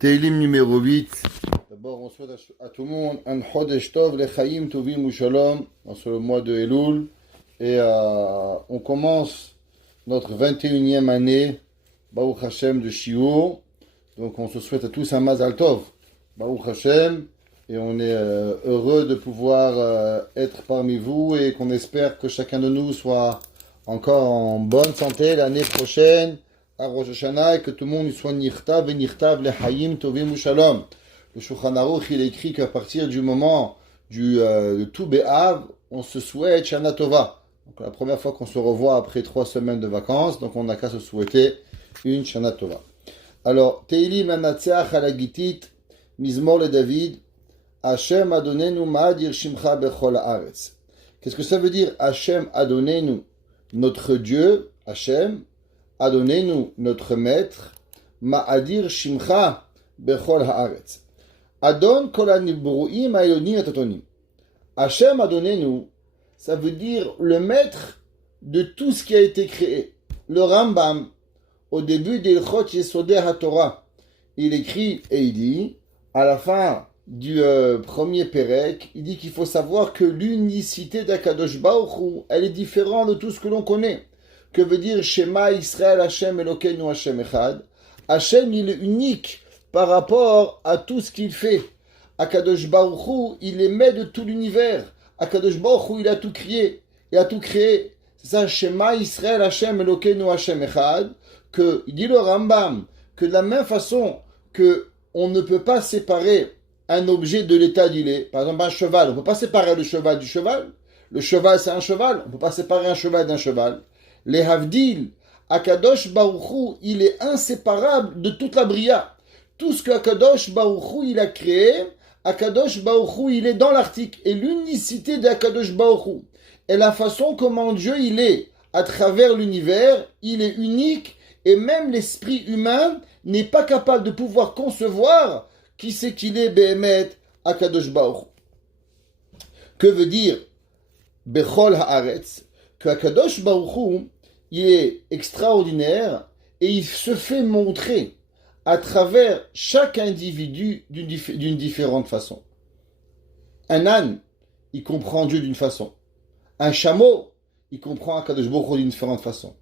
Télim numéro 8. D'abord, on souhaite à tout le monde un Chodesh Tov, Lechaim Tovim Shalom, dans ce mois de Elul. Et on commence notre 21e année, Baruch Hashem, de Shiur. Donc, on se souhaite à tous un Mazal Tov, Baruch Hashem. Et on est heureux de pouvoir être parmi vous et qu'on espère que chacun de nous soit encore en bonne santé l'année prochaine à Rosh Hashanah et que tout le monde soit nirtav et nirtav lehayim tovim u shalom. Le Shulchan Aruch, il écrit qu'à partir du moment de tout Be'av, on se souhaite Shana Tova. Donc la première fois qu'on se revoit après 3 semaines de vacances, donc on n'a qu'à se souhaiter une Shana Tova. Alors, Teilim Anatseach Halagitit, Mizmor le David, Hashem Adonenu Ma'adir Shimcha Bechol Haaretz. Qu'est-ce que ça veut dire Hashem Adonenu, notre Dieu, Hashem, Adonenu, notre maître, Ma'adir Shimcha Bechol Haaretz. Adon Kol HaNibruim Ha'ilonim Atatonim. Hashem Adonenu, ça veut dire le maître de tout ce qui a été créé. Le Rambam, au début d'Ilchot Yesodei HaTorah, il écrit et il dit, à la fin du premier Pérec, il dit qu'il faut savoir que l'unicité d'Akadosh Baruch Hu, elle est différente de tout ce que l'on connaît. Que veut dire Shema Israël Hashem Elokeinu Hashem Echad? Hashem, il est unique par rapport à tout ce qu'il fait. Akadosh Baruch Hu, il est maître de tout l'univers. Akadosh Baruch Hu, il a tout créé. Il a tout créé. C'est ça, Shema Israël Hashem Elokeinu Hashem Echad, que, il dit le Rambam, que de la même façon que on ne peut pas séparer un objet de l'état d'il est. Par exemple, un cheval, on ne peut pas séparer le cheval du cheval. Le cheval, c'est un cheval. On ne peut pas séparer un cheval d'un cheval. Les Havdil, Akadosh Baruch Hu, il est inséparable de toute la bria. Tout ce que Akadosh Baruch Hu, il a créé, Akadosh Baruch Hu, il est dans l'article. Et l'unicité d'Akadosh Baruch Hu, et la façon comment Dieu, il est à travers l'univers, il est unique, et même l'esprit humain n'est pas capable de pouvoir concevoir qui c'est qu'il est Behemet Akadosh Baruch Hu. Que veut dire Bechol Haaretz? Que Akadosh Baruch Hu, il est extraordinaire et il se fait montrer à travers chaque individu d'une différente façon. Un âne, il comprend Dieu d'une façon. Un chameau, il comprend Akadosh Baruch Hu d'une différente façon.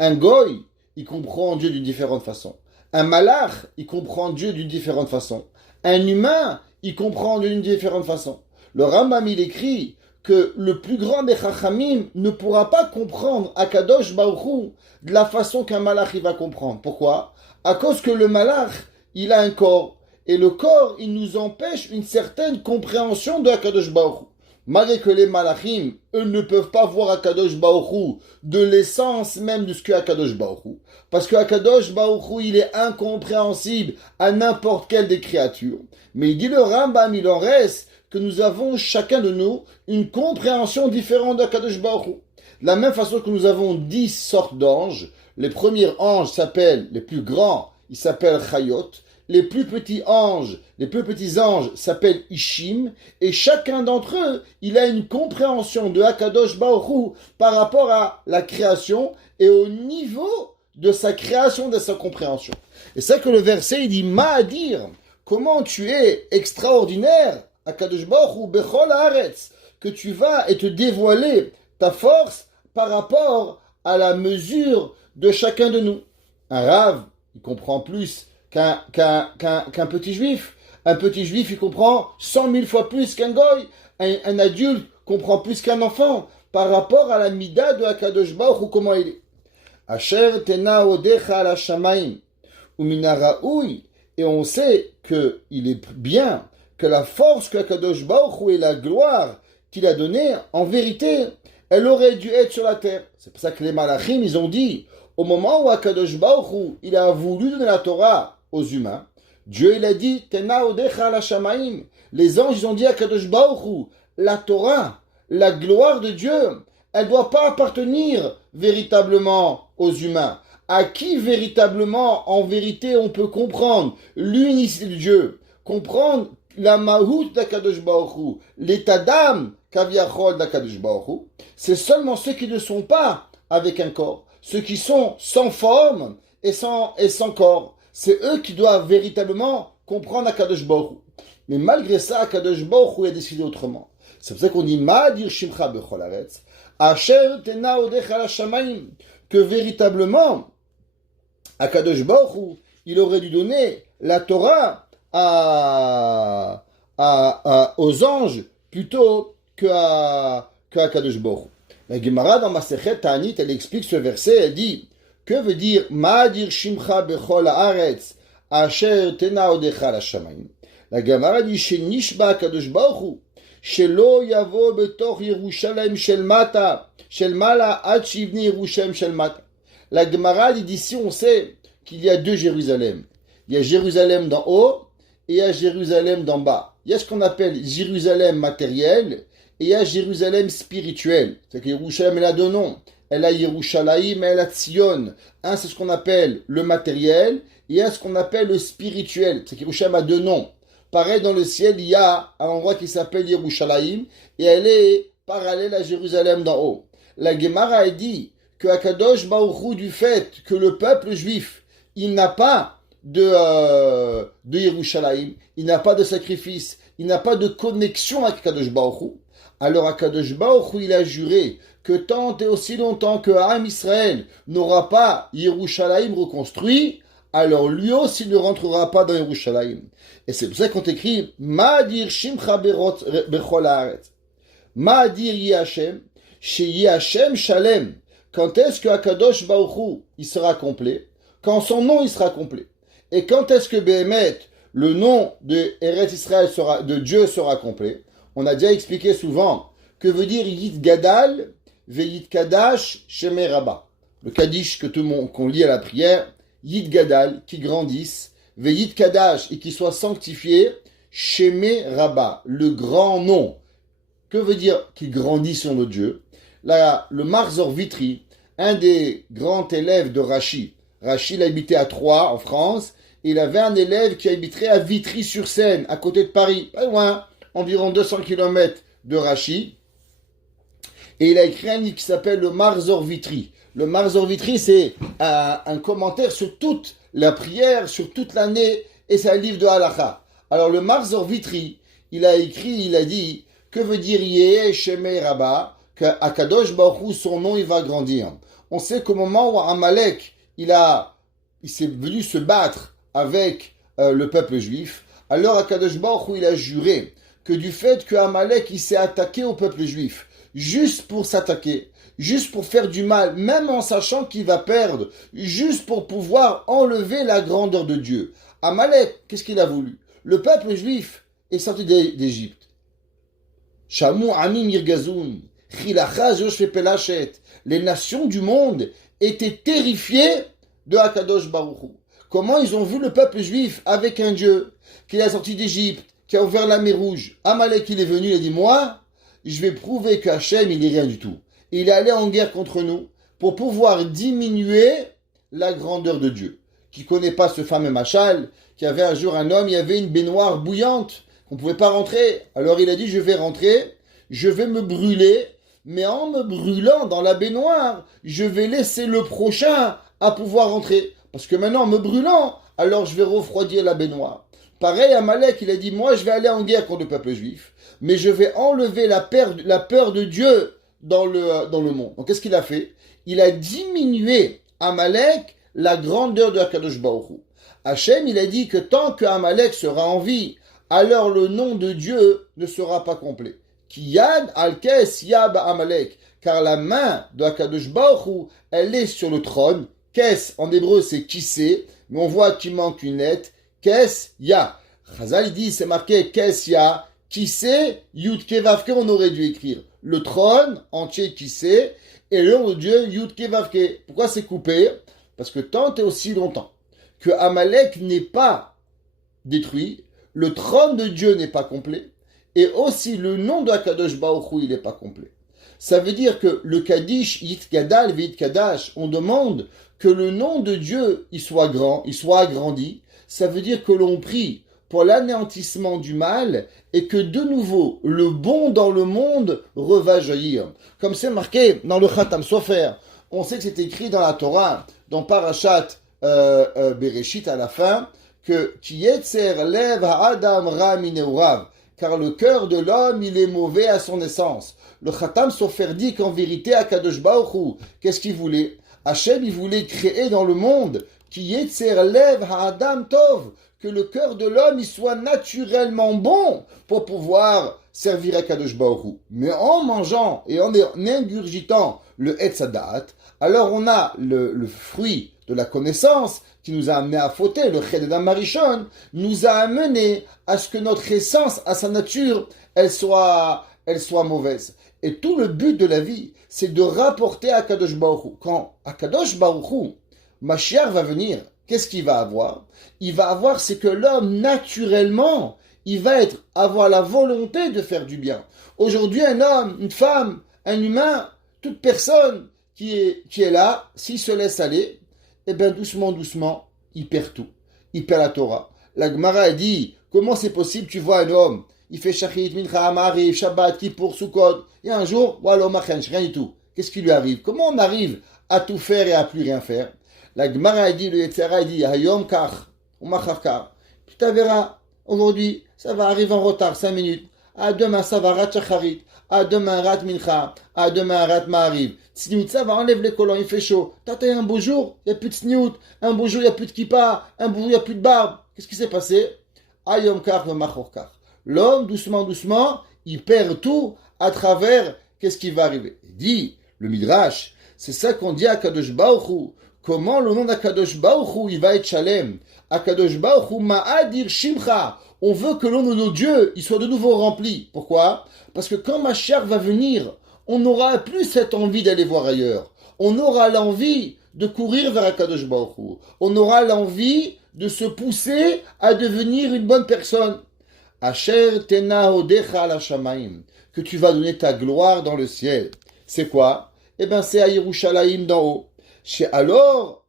Un goy, il comprend Dieu d'une différente façon. Un malach, il comprend Dieu d'une différente façon. Un humain, il comprend Dieu d'une différente façon. Le Rambam, il écrit que le plus grand des Chachamim ne pourra pas comprendre Akadosh Baruch Hu de la façon qu'un malach il va comprendre. Pourquoi? À cause que le malach, il a un corps. Et le corps, il nous empêche une certaine compréhension de Akadosh Baruch Hu. Malgré que les malachim, eux ne peuvent pas voir Akadosh Baruch Hu de l'essence même de ce que Akadosh Baruch Hu. Parce que Akadosh Baruch Hu, il est incompréhensible à n'importe quelle des créatures. Mais il dit le Rambam, il en reste que nous avons chacun de nous une compréhension différente d'Akadosh Baruch Hu. De la même façon que nous avons 10 sortes d'anges, les premiers anges s'appellent, les plus grands, ils s'appellent Chayot. Les plus petits anges s'appellent Ishim, et chacun d'entre eux, il a une compréhension de Akadosh Baruch Hu par rapport à la création et au niveau de sa création, de sa compréhension. Et c'est ça que le verset, il dit, Ma'adir, comment tu es extraordinaire, Akadosh Baruch Hu, Bechol Haaretz, que tu vas et te dévoiler ta force par rapport à la mesure de chacun de nous. Un rave, il comprend plus qu'un petit juif. Un petit juif, il comprend 100 000 fois plus qu'un goy. Un adulte comprend plus qu'un enfant par rapport à la mida de Akadosh Baruch Hu, comment il est. Asher tena odecha ala shamayim umina ra'ui. Et on sait qu'il est bien que la force que Akadosh Baruch Hu et la gloire qu'il a donnée, en vérité, elle aurait dû être sur la terre. C'est pour ça que les malachim, ils ont dit, au moment où Akadosh Baruch Hu, il a voulu donner la Torah aux humains, Dieu il a dit Tena odecha ala shamayim. Les anges ils ont dit à Kadosh Baruch Hu, la Torah, la gloire de Dieu, elle ne doit pas appartenir véritablement aux humains. À qui véritablement, en vérité, on peut comprendre l'unicité de Dieu, comprendre la mahout d'Akadosh Baruch Hu, l'état d'âme kaviachol d'Akadosh Baruch Hu, c'est seulement ceux qui ne sont pas avec un corps, ceux qui sont sans forme et sans corps. C'est eux qui doivent véritablement comprendre Akadosh Baruch Hu. Mais malgré ça, Akadosh Baruch Hu a décidé autrement. C'est pour ça qu'on dit Ma dir shimcha bechol haaretz, asher tena odecha la shamayim, que véritablement, Akadosh Baruch Hu, il aurait dû donner la Torah aux anges plutôt qu'à Akadosh Baruch Hu. La Gemara dans Masechet Ta'anit, elle explique ce verset, elle dit que veut dire Ma dir shimcha bechol haaretz, asher tena odecha la shamayim. La Gemara dit Shenishba Akadosh Baruch Hu, Shelo yavo betoch Yerushalem shel mata, shel mala ad shivni Yerushalem shel mata. La Gemara dit d'ici on sait qu'il y a deux Jérusalem. Il y a Jérusalem d'en haut et il y a Jérusalem d'en bas. Il y a ce qu'on appelle Jérusalem matériel et il y a Jérusalem spirituel. C'est que Yerushalem, elle a deux noms. Elle a Yerushalayim et elle a Tzion. Un, c'est ce qu'on appelle le matériel et il y a ce qu'on appelle le spirituel. C'est que Yerushalem a deux noms. Pareil, dans le ciel, il y a un endroit qui s'appelle Yerushalayim et elle est parallèle à Jérusalem d'en haut. La Gemara a dit que Akadosh Baruch Hu, du fait que le peuple juif, il n'a pas de Yerushalayim, il n'a pas de sacrifice, il n'a pas de connexion avec Akadosh Baruch Hu, alors Akadosh Baruch Hu, il a juré que tant et aussi longtemps que Am Israël n'aura pas Yerushalayim reconstruit, alors lui aussi ne rentrera pas dans Yerushalayim. Et c'est pour ça qu'on écrit Ma dir shimcha bechol haaretz. Ma dir yi Hashem, she yi Hashem shalem. Quand est-ce que Akadosh Baruch Hu, il sera complet? Quand son nom, il sera complet. Et quand est-ce que Behemet, le nom de Eretz Israël de Dieu sera complet? On a déjà expliqué souvent que veut dire Yit Gadal, Veyit Kadash, Shemei Rabba. Le Kaddish que tout le monde, qu'on lit à la prière, Yit Gadal, qui grandisse, Veyit Kadash, et qui soit sanctifié, Shemei Rabba, le grand nom. Que veut dire qu'il grandit sur notre Dieu? Là, le Marzor Vitry, un des grands élèves de Rashi, il habitait à Troyes, en France, et il avait un élève qui habiterait à Vitry-sur-Seine, à côté de Paris, pas loin, environ 200 km de Rashi, et il a écrit un livre qui s'appelle le Marzor Vitry. Le Marzor Vitry, c'est un commentaire sur toute la prière, sur toute l'année, et c'est un livre de Halakha. Alors le Marzor Vitry, il a écrit, il a dit, que veut dire Yeh Shemei Rabba, qu'Akadosh Baruch Hu, son nom, il va grandir. On sait qu'au moment où Amalek, il s'est venu se battre avec le peuple juif, alors Akadosh Baruch Hu, il a juré que du fait que Amalek, il s'est attaqué au peuple juif, juste pour s'attaquer, juste pour faire du mal, même en sachant qu'il va perdre, juste pour pouvoir enlever la grandeur de Dieu. Amalek, qu'est-ce qu'il a voulu? Le peuple juif est sorti d'Égypte. Shamou Amim Yirgazoun, Chilacha Josh Pelachet. Les nations du monde étaient terrifiées de Akadosh Baruch Hu. Comment ils ont vu le peuple juif avec un Dieu qui a sorti d'Égypte, qui a ouvert la mer Rouge. Amalek, il est venu, il a dit, moi, je vais prouver qu'Hachem, il n'est rien du tout. Et il est allé en guerre contre nous pour pouvoir diminuer la grandeur de Dieu. Qui ne connaît pas ce fameux machal, qui avait un jour un homme, il y avait une baignoire bouillante, qu'on ne pouvait pas rentrer. Alors il a dit, je vais rentrer, je vais me brûler, mais en me brûlant dans la baignoire, je vais laisser le prochain à pouvoir rentrer. Parce que maintenant, en me brûlant, alors je vais refroidir la baignoire. Pareil, Amalek, il a dit, moi je vais aller en guerre contre le peuple juif, mais je vais enlever la peur de Dieu dans le monde. Donc qu'est-ce qu'il a fait? Il a diminué Amalek la grandeur de Akadosh Baruch Hu. Hachem, il a dit que tant que Amalek sera en vie, alors le nom de Dieu ne sera pas complet. Ki yad al-kes yab Amalek, car la main de Akadosh Baruch Hu, elle est sur le trône. Kes, en hébreu, c'est kissé, mais on voit qu'il manque une lettre. Kes ya. Chazal, il dit, c'est marqué kes ya, kissé, yud vavke, on aurait dû écrire le trône entier kissé, et le nom de Dieu, yud vavke. Pourquoi c'est coupé? Parce que tant et aussi longtemps que Amalek n'est pas détruit, le trône de Dieu n'est pas complet, et aussi le nom de Akadosh Baruch Hu, il n'est pas complet. Ça veut dire que le Kaddish, Yit Gadal, Veit Kadash, on demande que le nom de Dieu, il soit grand, il soit agrandi. Ça veut dire que l'on prie pour l'anéantissement du mal et que de nouveau, le bon dans le monde reva jaillir. Comme c'est marqué dans le Khatam Sofer, on sait que c'est écrit dans la Torah, dans Parashat Bereshit à la fin, que Ki yetzer lev ha'adam ra mineurav, car le cœur de l'homme, il est mauvais à son essence. Le Khatam Sofer dit qu'en vérité, Akadosh Baruch Hu, qu'est-ce qu'il voulait? Hachem, il voulait créer dans le monde Ki yetzer lev ha'adam tov, que le cœur de l'homme il soit naturellement bon pour pouvoir servir Akadosh Baruch Hu. Mais en mangeant et en ingurgitant le Etz Hadat, alors on a le fruit de la connaissance qui nous a amené à fauter, le Ched Adam Marishon, nous a amené à ce que notre essence, à sa nature, elle soit mauvaise. Et tout le but de la vie, c'est de rapporter à Akadosh Baruch Hu. Quand Akadosh Baruch Hu, Mashiach va venir, qu'est-ce qu'il va avoir? Il va avoir, c'est que l'homme, naturellement, il va avoir la volonté de faire du bien. Aujourd'hui, un homme, une femme, un humain, toute personne qui est là, s'il se laisse aller, eh bien, doucement, doucement, il perd tout. Il perd la Torah. La Gemara a dit, comment c'est possible, tu vois un homme, il fait Shachrit, Mincha, Amariv, Shabbat, Kippour, Sukkot, et un jour, voilà, Machench, rien du tout. Qu'est-ce qui lui arrive? Comment on arrive à tout faire et à plus rien faire? La Gemara a dit, le Yetzirah a dit, Hayom kar, ou machar kar. Tu verras, aujourd'hui, ça va arriver en retard, 5 minutes. À demain, ça va rat shacharit. À demain, rat mincha. À demain, rat ma'ariv. Tsniout, ça va, enlève les collants, il fait chaud. T'as un beau jour, il n'y a plus de tsniout. Un beau jour, il n'y a plus de kippa. Un beau jour, il n'y a plus de barbe. Qu'est-ce qui s'est passé? Hayom kar, ou machar kar. L'homme, doucement, doucement, il perd tout à travers qu'est-ce qui va arriver. Il dit, le Midrash, c'est ça qu'on dit à Kadosh Baruch Hu. Comment le nom d'Akadosh Baruch Hu, il va être Shalem? Akadosh Baruch Hu ma'adir shimcha. On veut que le nom de nos dieux, il soit de nouveau rempli. Pourquoi? Parce que quand Mashiach va venir, on n'aura plus cette envie d'aller voir ailleurs. On aura l'envie de courir vers Akadosh Baruch Hu. On aura l'envie de se pousser à devenir une bonne personne. Asher tena odecha ala shamayim. Que tu vas donner ta gloire dans le ciel. C'est quoi? Eh bien, c'est à Yerushalayim d'en haut. Alors,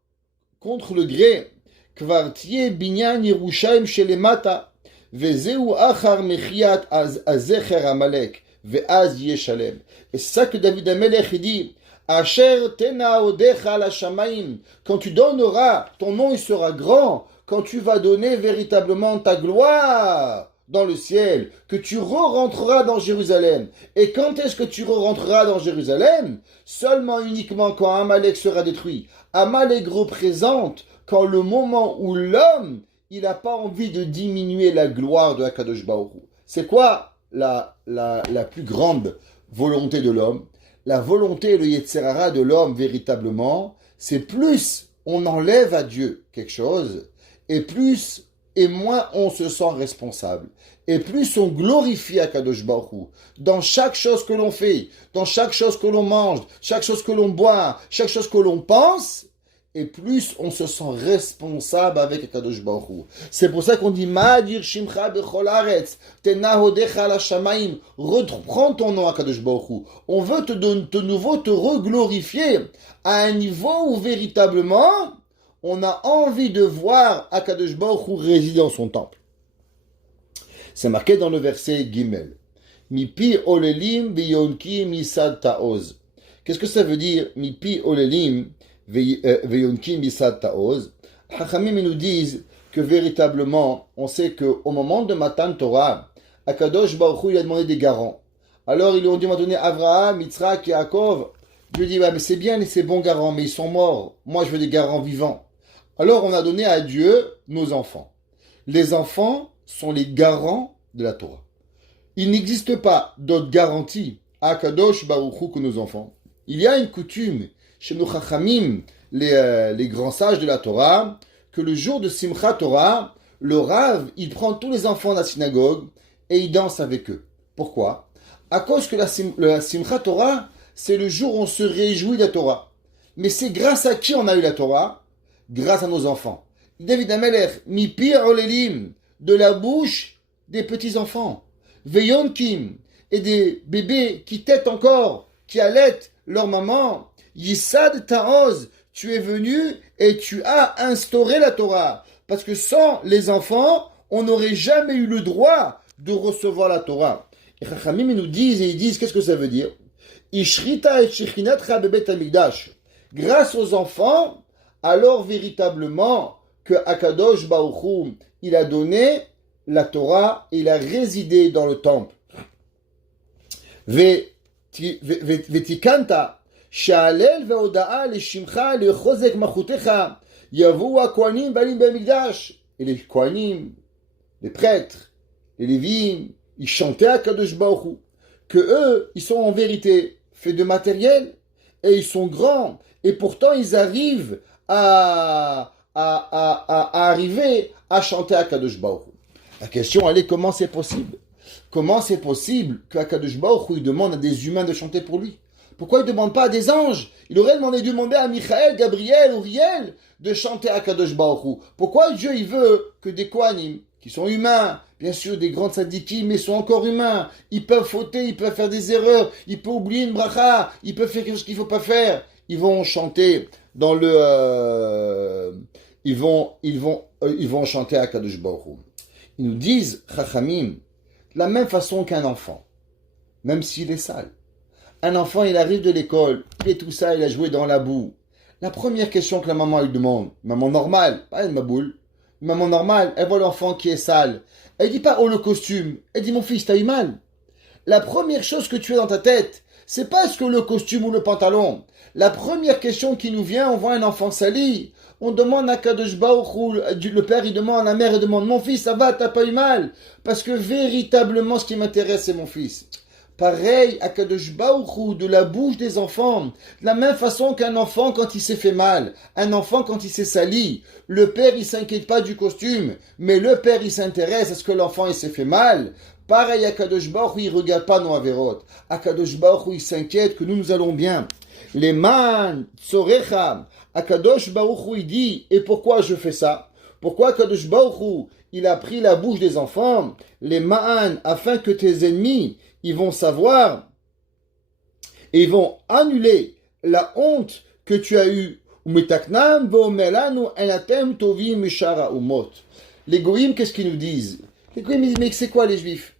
contre le gré, Kvartier binyan Yerushalayim shelemata, vezeu achar mechiat azecher amalek, veaz yeshalem. Et c'est ça que David Amelech dit, Asher tena odecha la shamayim, quand tu donneras, ton nom il sera grand, quand tu vas donner véritablement ta gloire dans le ciel, que tu re-rentreras dans Jérusalem. Et quand est-ce que tu re-rentreras dans Jérusalem? Seulement uniquement quand Amalek sera détruit. Amalek représente quand le moment où l'homme, il n'a pas envie de diminuer la gloire de Akadosh Baruch Hu. C'est quoi la plus grande volonté de l'homme? La volonté, le Yetzirah de l'homme véritablement, c'est plus on enlève à Dieu quelque chose, et plus et moins on se sent responsable. Et plus on glorifie Akadosh Baruch Hu dans chaque chose que l'on fait, dans chaque chose que l'on mange, chaque chose que l'on boit, chaque chose que l'on pense, et plus on se sent responsable avec Akadosh Baruch Hu. C'est pour ça qu'on dit Ma'adir Shimcha Bechol Haaretz, Tena Hodecha la Shamayim, reprends ton nom Akadosh Baruch Hu. On veut de nouveau te reglorifier à un niveau où véritablement on a envie de voir Akadosh Baruch Hu résider dans son temple. C'est marqué dans le verset Gimel. Mipi olelim veyonki misad ta'oz. Qu'est-ce que ça veut dire? Mipi olelim veyonki misad ta'oz. Chachamim nous disent que véritablement, on sait qu'au moment de Matan Torah, Akadosh Baruch Hu il a demandé des garants. Alors ils lui ont dit, on va donner Avraham, Yitzhak, Yaakov. Dieu dit, mais c'est bien ces bons garants, mais ils sont morts. Moi, je veux des garants vivants. Alors on a donné à Dieu nos enfants. Les enfants sont les garants de la Torah. Il n'existe pas d'autre garantie à Kadosh Baruch Hu que nos enfants. Il y a une coutume chez nos Chachamim, les grands sages de la Torah, que le jour de Simchat Torah, le Rav, il prend tous les enfants de la synagogue et il danse avec eux. Pourquoi? À cause que la Simchat Torah, c'est le jour où on se réjouit de la Torah. Mais c'est grâce à qui on a eu la Torah? Grâce à nos enfants. David Amelech, mipi olelim, de la bouche des petits-enfants. Veyonkim, et des bébés qui têtent encore, qui allaitent leur maman. Yisad ta'oz, tu es venu et tu as instauré la Torah. Parce que sans les enfants, on n'aurait jamais eu le droit de recevoir la Torah. Et Chachamim nous disent, et ils disent, qu'est-ce que ça veut dire? Ishrita et shechinat bebet hamikdash. Grâce aux enfants, alors véritablement, que Akadosh Baruch Hu, il a donné la Torah et il a résidé dans le temple. Vetikanta, Sha'alel ve'oda'a leshimcha lechozek machutecha, yavu ha'kohanim balim be'mikdash. Et les Kohanim, les prêtres, les Lévim, ils chantaient à Kadosh Baruch Hu, que eux, ils sont en vérité faits de matériel, et ils sont grands, et pourtant ils arrivent à arriver à chanter à Kadosh Baruch Hu. La question, elle est, comment c'est possible? Comment c'est possible qu'Akadosh Baruch Hu demande à des humains de chanter pour lui? Pourquoi il ne demande pas à des anges? Il aurait demandé à Michael, Gabriel, Uriel de chanter à Kadosh Baruch Hu. Pourquoi Dieu il veut que des Kohanim, qui sont humains, bien sûr des grands tzadikim, mais sont encore humains, ils peuvent fauter, ils peuvent faire des erreurs, ils peuvent oublier une bracha, ils peuvent faire quelque chose qu'il ne faut pas faire, ils vont chanter dans le... ils vont chanter à Kadosh Baruch Hu. Ils nous disent, Chachamim, de la même façon qu'un enfant, même s'il est sale. Un enfant, il arrive de l'école, il est tout ça, il a joué dans la boue. La première question que la maman lui demande, maman normale, pas une maboule, une maman normale, elle voit l'enfant qui est sale. Elle dit pas, oh le costume, elle dit, mon fils, t'as eu mal. La première chose que tu as dans ta tête, c'est pas est-ce que le costume ou le pantalon. La première question qui nous vient, on voit un enfant sali, on demande à Kadosh Baruch Hu, le père il demande, la mère elle demande, mon fils, ça va, t'as pas eu mal? Parce que véritablement, ce qui m'intéresse, c'est mon fils. Pareil à Kadosh Baruch Hu, de la bouche des enfants, de la même façon qu'un enfant quand il s'est fait mal, un enfant quand il s'est sali, le père il s'inquiète pas du costume, mais le père il s'intéresse à ce que l'enfant il s'est fait mal. Pareil à Kadosh Baruch Hu, il regarde pas nos avérotes. À Kadosh Baruch Hu, il s'inquiète que nous allons bien. Les man tsorecha, Akadosh Baruch Hu, il dit, et pourquoi je fais ça? Pourquoi Akadosh Baruch Hu, il a pris la bouche des enfants, les ma'an, afin que tes ennemis, ils vont savoir, et ils vont annuler la honte que tu as eue. Les goïms, qu'est-ce qu'ils nous disent? Les goïms disent, mais c'est quoi les juifs?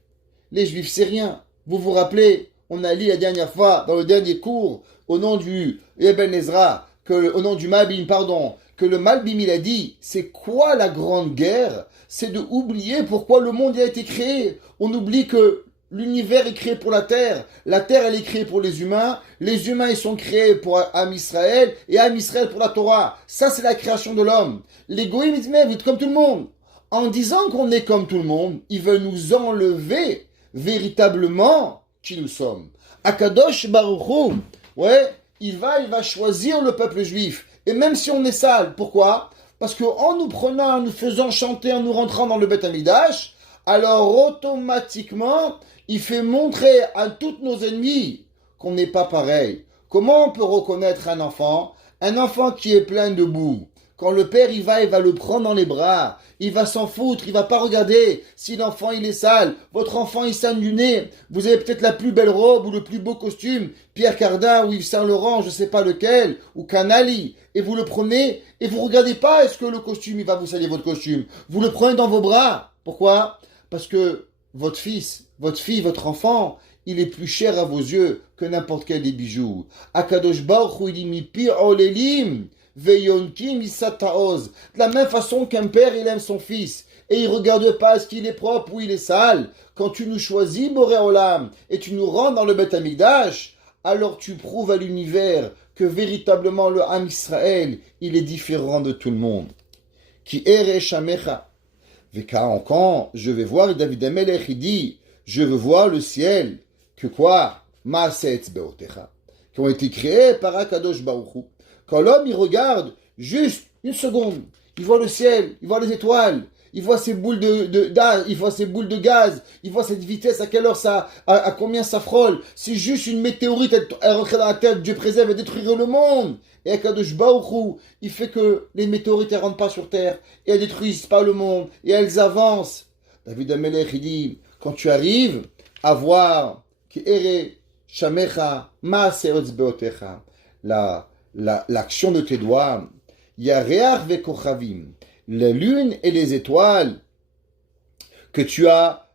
Les juifs, c'est rien. Vous vous rappelez, on a lu la dernière fois, dans le dernier cours, au nom du Eben Ezra, au nom du Malbim, pardon, que le Malbim il a dit, c'est quoi la grande guerre? C'est de oublier pourquoi le monde a été créé. On oublie que l'univers est créé pour la terre elle est créée pour les humains ils sont créés pour Am Israël, et Am Israël pour la Torah. Ça c'est la création de l'homme. Les goïms ils disent, mais vous êtes comme tout le monde. En disant qu'on est comme tout le monde, ils veulent nous enlever véritablement qui nous sommes. Akadosh Baruch Hu, ouais, il va choisir le peuple juif. Et même si on est sale, pourquoi? Parce qu'en nous prenant, en nous faisant chanter, en nous rentrant dans le Beth Amikdash, alors automatiquement, il fait montrer à tous nos ennemis qu'on n'est pas pareil. Comment on peut reconnaître un enfant? Un enfant qui est plein de boue. Quand le père il va le prendre dans les bras, il va s'en foutre, il va pas regarder si l'enfant il est sale, votre enfant il saigne du nez, vous avez peut-être la plus belle robe ou le plus beau costume, Pierre Cardin ou Yves Saint Laurent, je sais pas lequel, ou Canali, et vous le prenez, et vous regardez pas est-ce que le costume il va vous salir votre costume, vous le prenez dans vos bras. Pourquoi? Parce que votre fils, votre fille, votre enfant, il est plus cher à vos yeux que n'importe quel des bijoux. Akadosh Baruch Hu il dit mi pir olelim. De la même façon qu'un père il aime son fils et il regarde pas est-ce qu'il est propre ou il est sale, quand tu nous choisis Boré Olam et tu nous rends dans le Beth Amikdash, alors tu prouves à l'univers que véritablement le Ham Israël il est différent de tout le monde. Qui ere shamecha quand je vais voir David Amelech il dit je veux voir le ciel que quoi Maaset Beotecha qui ont été créés par Akadosh Baruch Hu. Quand l'homme, il regarde juste une seconde, il voit le ciel, il voit les étoiles, il voit ces boules il voit ces boules de gaz, il voit cette vitesse, à quelle heure ça, à combien ça frôle. Si juste une météorite, elle rentrait dans la terre, Dieu préserve, elle détruirait le monde. Et Akadosh Baruch Hu, il fait que les météorites, elles rentrent pas sur terre, et elles détruisent pas le monde, et elles avancent. David Amelech, il dit, quand tu arrives à voir, qui ere shamecha, maaserotz beotecha, l'action de tes doigts, Yareach vekochavim, la lune et les étoiles que tu as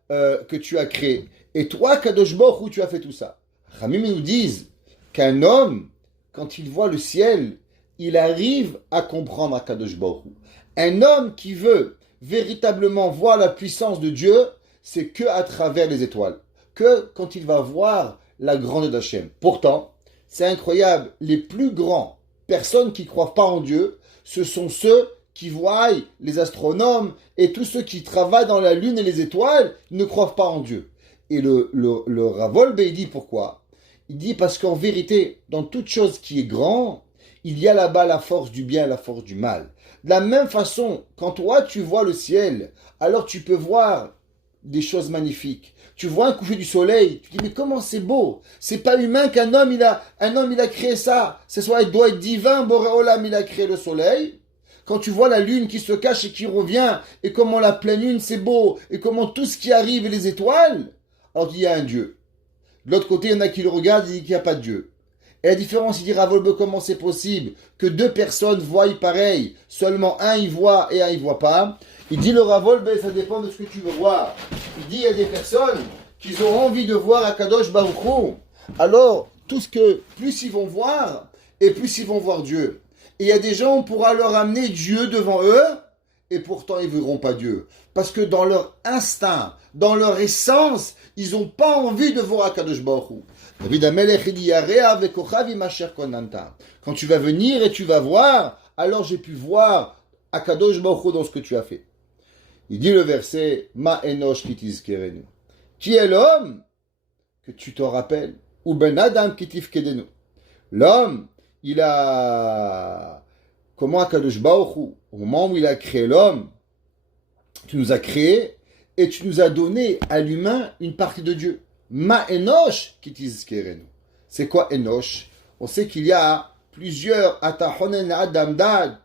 créées. Et toi, Kadosh Baruch Hu, tu as fait tout ça. Ramim nous disent qu'un homme, quand il voit le ciel, il arrive à comprendre à Kadosh Baruch Hu. Un homme qui veut véritablement voir la puissance de Dieu, c'est que à travers les étoiles, que quand il va voir la grandeur d'Hachem. Pourtant, c'est incroyable, les plus grands personnes qui ne croient pas en Dieu, ce sont ceux qui voient les astronomes et tous ceux qui travaillent dans la lune et les étoiles ne croient pas en Dieu. Et le Rav Wolbe, il dit pourquoi? Il dit parce qu'en vérité, dans toute chose qui est grand, il y a là-bas la force du bien et la force du mal. De la même façon, quand toi tu vois le ciel, alors tu peux voir des choses magnifiques. Tu vois un coucher du soleil, tu dis mais comment c'est beau. C'est pas humain qu'un homme il a créé ça. Il doit être divin, Boré Olam il a créé le soleil. Quand tu vois la lune qui se cache et qui revient, et comment la pleine lune c'est beau, et comment tout ce qui arrive et les étoiles, alors il y a un Dieu. De l'autre côté, il y en a qui le regardent et disent qu'il n'y a pas de Dieu. Et la différence, il dit Rav Wolbe, comment c'est possible que deux personnes voient pareil, seulement un y voit et un y voit pas. Il dit le Rav Wolbe, ça dépend de ce que tu veux voir. Il dit il y a des personnes qui ont envie de voir Akadosh Baruch Hu. Alors, plus ils vont voir, et plus ils vont voir Dieu. Et il y a des gens, on pourra leur amener Dieu devant eux, et pourtant ils ne verront pas Dieu. Parce que dans leur instinct, dans leur essence, ils n'ont pas envie de voir Akadosh Baruch Hu. David Amelech dit avec quand tu vas venir et tu vas voir, alors j'ai pu voir Akadosh Baruch Hu dans ce que tu as fait. Il dit le verset Ma enosh kitizkerenu. Qui est l'homme que tu t'en rappelles? Ou ben Adam kitifkedenu. L'homme, il a comment Akadosh Baruch Hu, au moment où il a créé l'homme, tu nous as créé et tu nous as donné à l'humain une partie de Dieu. Ma enosh kitizkerenu. C'est quoi enosh? On sait qu'il y a plusieurs atahonen adam dat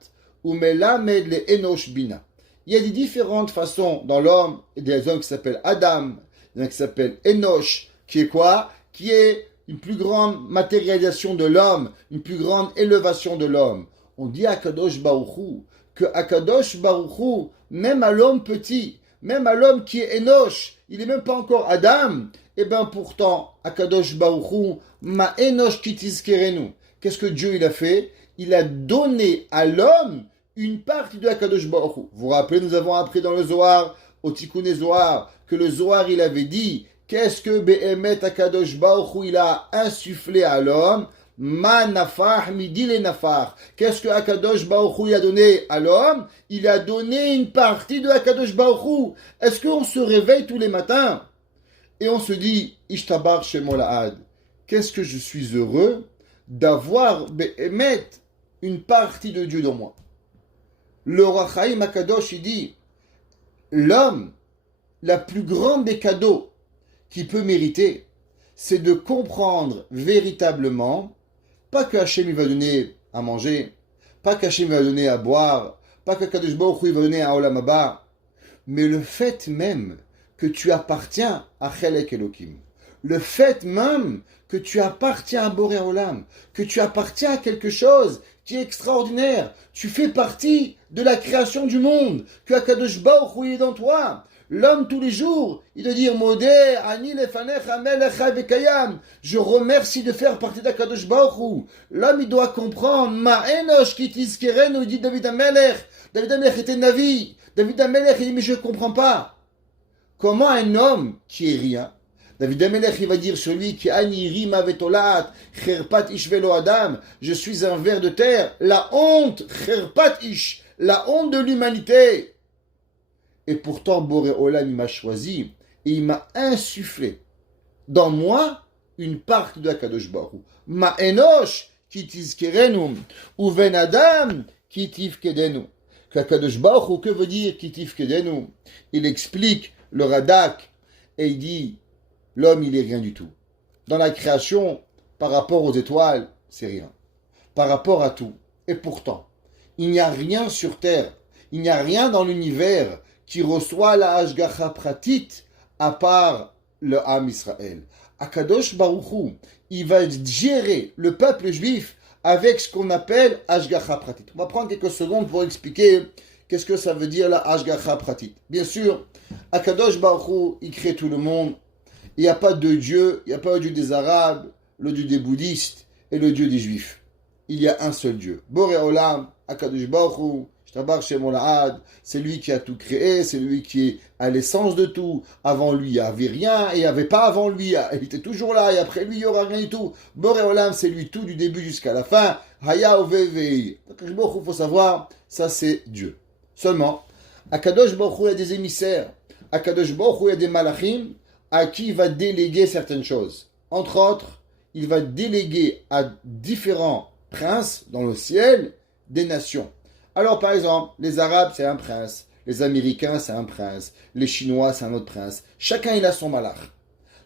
ou melamed le enosh bina. Il y a des différentes façons dans l'homme, et des hommes qui s'appellent Adam, des hommes qui s'appellent Enoch, qui est quoi? Qui est une plus grande matérialisation de l'homme, une plus grande élévation de l'homme. On dit à Akadosh Baruch Hu, que Akadosh Baruch Hu, même à l'homme petit, même à l'homme qui est Enoch, il n'est même pas encore Adam, et bien pourtant, Akadosh Baruch Hu, ma Enoch kitizkerenu. Qu'est-ce que Dieu il a fait? Il a donné à l'homme une partie de Akadosh Baruch Hu. Vous vous rappelez, nous avons appris dans le Zohar, au Tikkun Zohar, que le Zohar, il avait dit, qu'est-ce que Be'emet Akadosh Baruch Hu, il a insufflé à l'homme? Ma nafar, midi les nafar. Qu'est-ce que Akadosh Baruch Hu, il a donné à l'homme? Il a donné une partie de Akadosh Baruch Hu. Est-ce qu'on se réveille tous les matins et on se dit, Ishtabar Shemolahad, qu'est-ce que je suis heureux d'avoir Be'emet une partie de Dieu dans moi? Le Roi Chaim Akadosh, il dit, l'homme, la plus grande des cadeaux qu'il peut mériter, c'est de comprendre véritablement, pas que Hachem il va donner à manger, pas qu'Hachem va donner à boire, pas que Kadosh Baruch Hu il va donner à Olam Haba, mais le fait même que tu appartiens à Chelek Elokim, le fait même que tu appartiens à Boré Olam, que tu appartiens à quelque chose qui est extraordinaire, tu fais partie de la création du monde, que Akadosh Baruch Hu est dans toi. L'homme tous les jours, il doit dire Modé, Ani lefanecha melech chai vekayam. Je remercie de faire partie d'Akadosh Baruch Hu. L'homme il doit comprendre Ma enosh kitizkerenu, dit David Amelech. David Amelech était Navi. David Amelech il dit mais je ne comprends pas. Comment un homme qui est rien, David Amelech, il va dire sur lui qui ani rima vetolat, cherpat ish velo adam, je suis un ver de terre, la honte, cherpat ish, la honte de l'humanité. Et pourtant, Boré Olam, il m'a choisi et il m'a insufflé dans moi une part de Akadosh Baruch Hu. Ma enosh ki tizkerenu, ou ven adam ki tifkedenu. Akadosh Baruch Hu, que veut dire ki tifkedenu? Il explique le Radak et il dit l'homme, il est rien du tout. Dans la création, par rapport aux étoiles, c'est rien. Par rapport à tout. Et pourtant, il n'y a rien sur Terre, il n'y a rien dans l'univers qui reçoit la Hashgacha Pratit à part le Ham Israël. Akadosh Baruch Hu, il va gérer le peuple juif avec ce qu'on appelle Hashgacha Pratit. On va prendre quelques secondes pour expliquer qu'est-ce que ça veut dire la Hashgacha Pratit. Bien sûr, Akadosh Baruch Hu, il crée tout le monde. Il n'y a pas deux dieux, il n'y a pas le Dieu des Arabes, le Dieu des bouddhistes et le Dieu des Juifs. Il y a un seul Dieu. Boré Olam, Akadosh Baruch Hu, Shtabar Shem Olahad, c'est lui qui a tout créé, c'est lui qui est à l'essence de tout. Avant lui, il n'y avait rien, et il n'y avait pas avant lui, il était toujours là, et après lui, il n'y aura rien du tout. Boré Olam, c'est lui tout du début jusqu'à la fin. Haya Ovevei. Il faut savoir, ça c'est Dieu. Seulement, à Kadosh Baruch Hu, il y a des émissaires. À Kadosh Baruch Hu, il y a des malachim à qui il va déléguer certaines choses. Entre autres, il va déléguer à différents princes dans le ciel des nations. Alors par exemple, les Arabes c'est un prince, les Américains c'est un prince, les Chinois c'est un autre prince. Chacun il a son malach.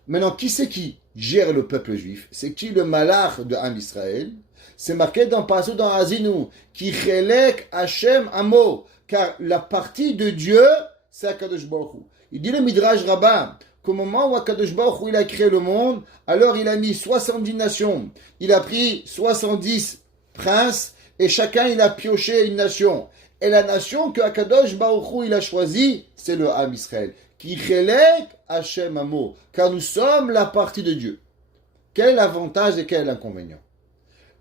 Maintenant, qui c'est qui gère le peuple juif? C'est qui le malach de Am Israël? C'est marqué dans Pasuk dans Azinu, qui chelek Hashem amo, car la partie de Dieu c'est Akadosh Baruch Hu. Il dit le Midrash Rabbah qu'au moment où Akadosh Baruch Hu il a créé le monde, alors il a mis 70 nations, il a pris 70 princes, et chacun il a pioché une nation. Et la nation que Akadosh Baruch Hu il a choisie, c'est le Am Israël. Qui chelek Hashem amo, car nous sommes la partie de Dieu. Quel est l'avantage et quel est l'inconvénient?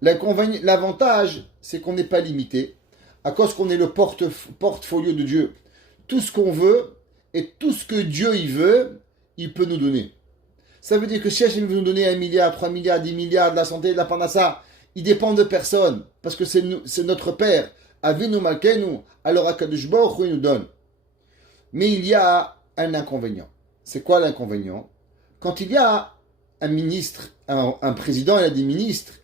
L'avantage, c'est qu'on n'est pas limité, à cause qu'on est le portfolio de Dieu. Tout ce qu'on veut, et tout ce que Dieu il veut, il peut nous donner. Ça veut dire que si Hashem veut nous donner 1 milliard, 3 milliards, 10 milliards, de la santé, de la parnassa, il dépend de personne, parce que c'est notre Père. Avinu Malkeinu, alors Akadosh Baruch Hu nous donne. Mais il y a un inconvénient. C'est quoi l'inconvénient? Quand il y a un ministre, un président, il a des ministres,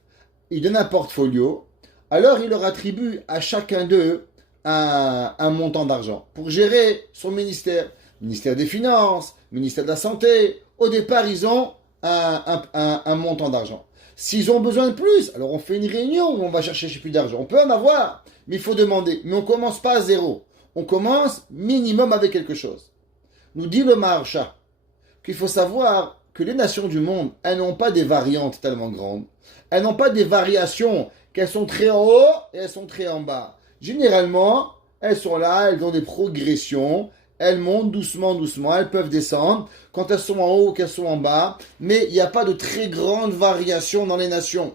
il donne un portfolio, alors il leur attribue à chacun d'eux un montant d'argent pour gérer son ministère. Ministère des Finances, ministère de la Santé. Au départ, ils ont un montant d'argent. S'ils ont besoin de plus, alors on fait une réunion où on va chercher plus d'argent. On peut en avoir, mais il faut demander. Mais on ne commence pas à zéro. On commence minimum avec quelque chose. Nous dit le Maharsha qu'il faut savoir que les nations du monde, elles n'ont pas des variantes tellement grandes. Elles n'ont pas des variations qu'elles sont très en haut et elles sont très en bas. Généralement, elles sont là, elles ont des progressions. Elles montent doucement, doucement, elles peuvent descendre quand elles sont en haut ou qu'elles sont en bas, mais il n'y a pas de très grande variation dans les nations.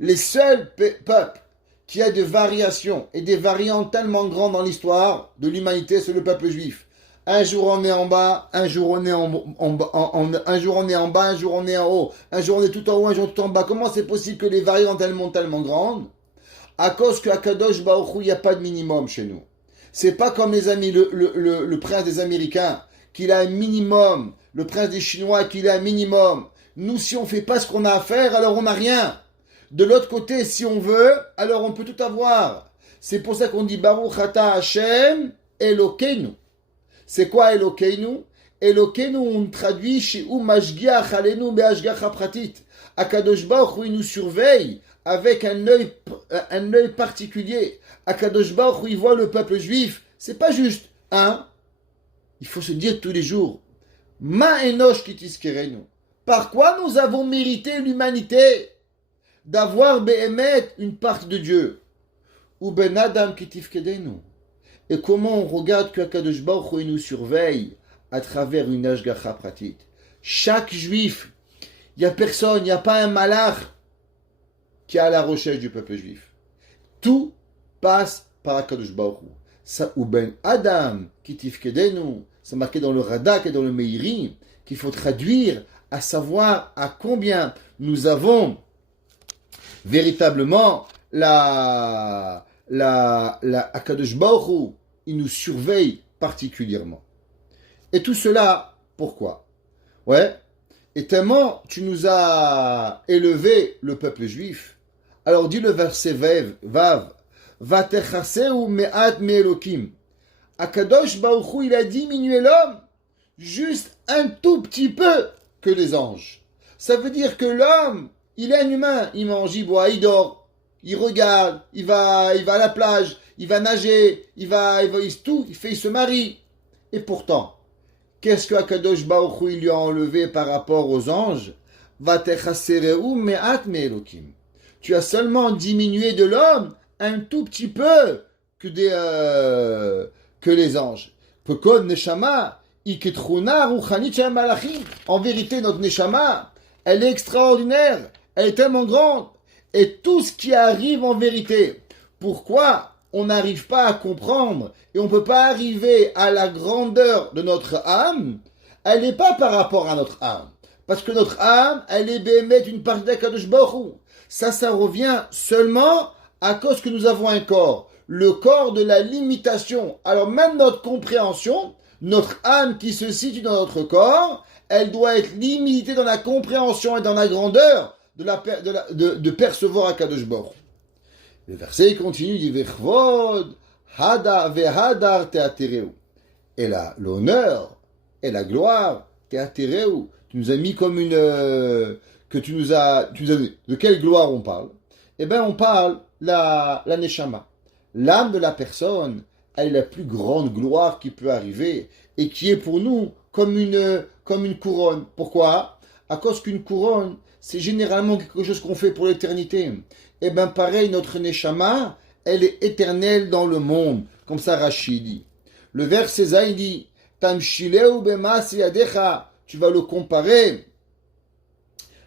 Les seuls peuples qui ont des variations et des variantes tellement grandes dans l'histoire de l'humanité, c'est le peuple juif. Un jour on est en bas, un jour on est un jour on est en bas, un jour on est en haut, un jour on est tout en haut, un jour tout en bas. Comment c'est possible que les variantes elles montent tellement grandes? À cause qu'à Kadosh Baruch Hu, il n'y a pas de minimum chez nous. C'est pas comme les amis, le prince des Américains, qu'il a un minimum, le prince des Chinois, qu'il a un minimum. Nous, si on fait pas ce qu'on a à faire, alors on n'a rien. De l'autre côté, si on veut, alors on peut tout avoir. C'est pour ça qu'on dit Baruch Ata Hashem Elokeinu. C'est quoi Elokeinu? Elokeinu, on traduit chez Mashgiach Alenu Be'ashgach Pratit. Akadosh Baruch Hu, il nous surveille avec un œil particulier. Akadosh Baruch Hu, il voit le peuple juif. C'est pas juste il faut se dire tous les jours, Ma enosh kitiskerenu. Par quoi nous avons mérité l'humanité d'avoir Behemet une part de Dieu? Ou ben Adam kitifkedenu. Et comment on regarde que Akadosh Baruch Hu nous surveille à travers une ashgacha pratit. Chaque juif, il n'y a personne, il n'y a pas un malach qui est à la recherche du peuple juif. Tout passe par Akadosh Baruch Hu. Ça, ou ben Adam kitifkedenu. C'est marqué dans le Radak et dans le Meiri qu'il faut traduire à savoir à combien nous avons véritablement la Akadosh Baruch Hu, il nous surveille particulièrement. Et tout cela, pourquoi? Ouais, et tellement tu nous as élevé le peuple juif. Alors dit le verset Vav, Vatechaseu me'at me'elokim. Akadosh Baruch Hu, il a diminué l'homme juste un tout petit peu que les anges. Ça veut dire que l'homme, il est un humain, il mange, il boit, il dort, il regarde, il va à la plage, il va nager, il se marie. Et pourtant, qu'est-ce que Akadosh Baruch Hu, il lui a enlevé par rapport aux anges? Vatechaseu me'at me'elokim. Tu as seulement diminué de l'homme un tout petit peu que les anges. En vérité, notre neshama, elle est extraordinaire, elle est tellement grande, et tout ce qui arrive en vérité. Pourquoi on n'arrive pas à comprendre et on ne peut pas arriver à la grandeur de notre âme, elle n'est pas par rapport à notre âme. Parce que notre âme, elle est bémet une partie d'Akadosh Baruch Hu. Ça revient seulement à cause que nous avons un corps. Le corps de la limitation. Alors même notre compréhension, notre âme qui se situe dans notre corps, elle doit être limitée dans la compréhension et dans la grandeur de percevoir Akadosh Baruch Hu. Le verset continue, il dit Vechvod, Hada vehadar teatereu. Et là, l'honneur et la gloire, teatereu. Tu nous as mis comme une... que tu nous as donné. De quelle gloire on parle? Eh bien, on parle la neshama. L'âme de la personne, elle est la plus grande gloire qui peut arriver et qui est pour nous comme une couronne. Pourquoi? À cause qu'une couronne, c'est généralement quelque chose qu'on fait pour l'éternité. Eh bien, pareil, notre neshama, elle est éternelle dans le monde. Comme ça, Rachid dit. Le verset Zaï dit, Tamshileu bemasi yadecha. Tu vas le comparer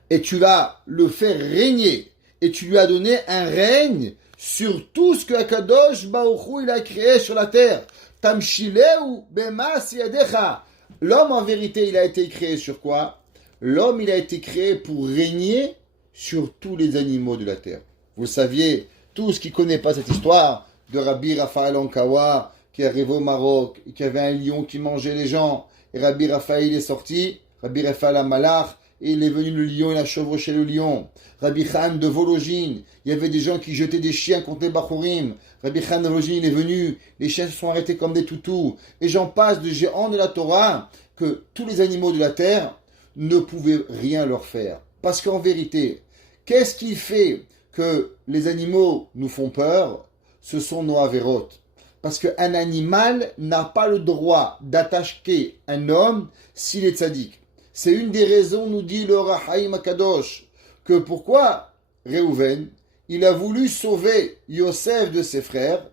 et tu vas le faire régner et tu lui as donné un règne sur tout ce que Akadosh Baruch Hu il a créé sur la terre. Tamshileu bemas yadecha. L'homme en vérité il a été créé sur quoi? L'homme il a été créé pour régner sur tous les animaux de la terre. Vous saviez, tous qui ne connaissent pas cette histoire de Rabbi Raphaël Ankawa qui est arrivé au Maroc et qui avait un lion qui mangeait les gens. Et Rabbi Raphaël est sorti, Rabbi Raphaël Amalach, et il est venu le lion, il a chevauché le lion. Rabbi Khan de Vologine, il y avait des gens qui jetaient des chiens contre les Bachurim. Rabbi Khan de Vologine, il est venu, les chiens se sont arrêtés comme des toutous. Et j'en passe de géants de la Torah, que tous les animaux de la terre ne pouvaient rien leur faire. Parce qu'en vérité, qu'est-ce qui fait que les animaux nous font peur? Ce sont nos avérotes. Parce qu'un animal n'a pas le droit d'attaquer un homme s'il est tzaddik. C'est une des raisons, nous dit le Rahaïm Akadosh, que pourquoi Réhouven, il a voulu sauver Yosef de ses frères,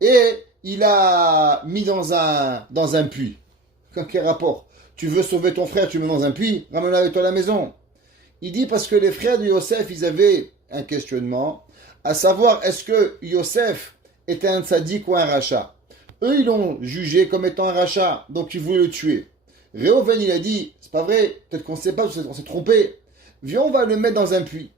et il a mis dans un puits. Quel rapport? Tu veux sauver ton frère, tu mets dans un puits, ramène-le avec toi à la maison. Il dit parce que les frères de Yosef, ils avaient un questionnement, à savoir est-ce que Yosef était un tzaddik ou un rachat. Eux, ils l'ont jugé comme étant un rachat, donc ils voulaient le tuer. Réhouven, il a dit, c'est pas vrai, peut-être qu'on ne sait pas, on s'est trompé. Viens, on va le mettre dans un puits.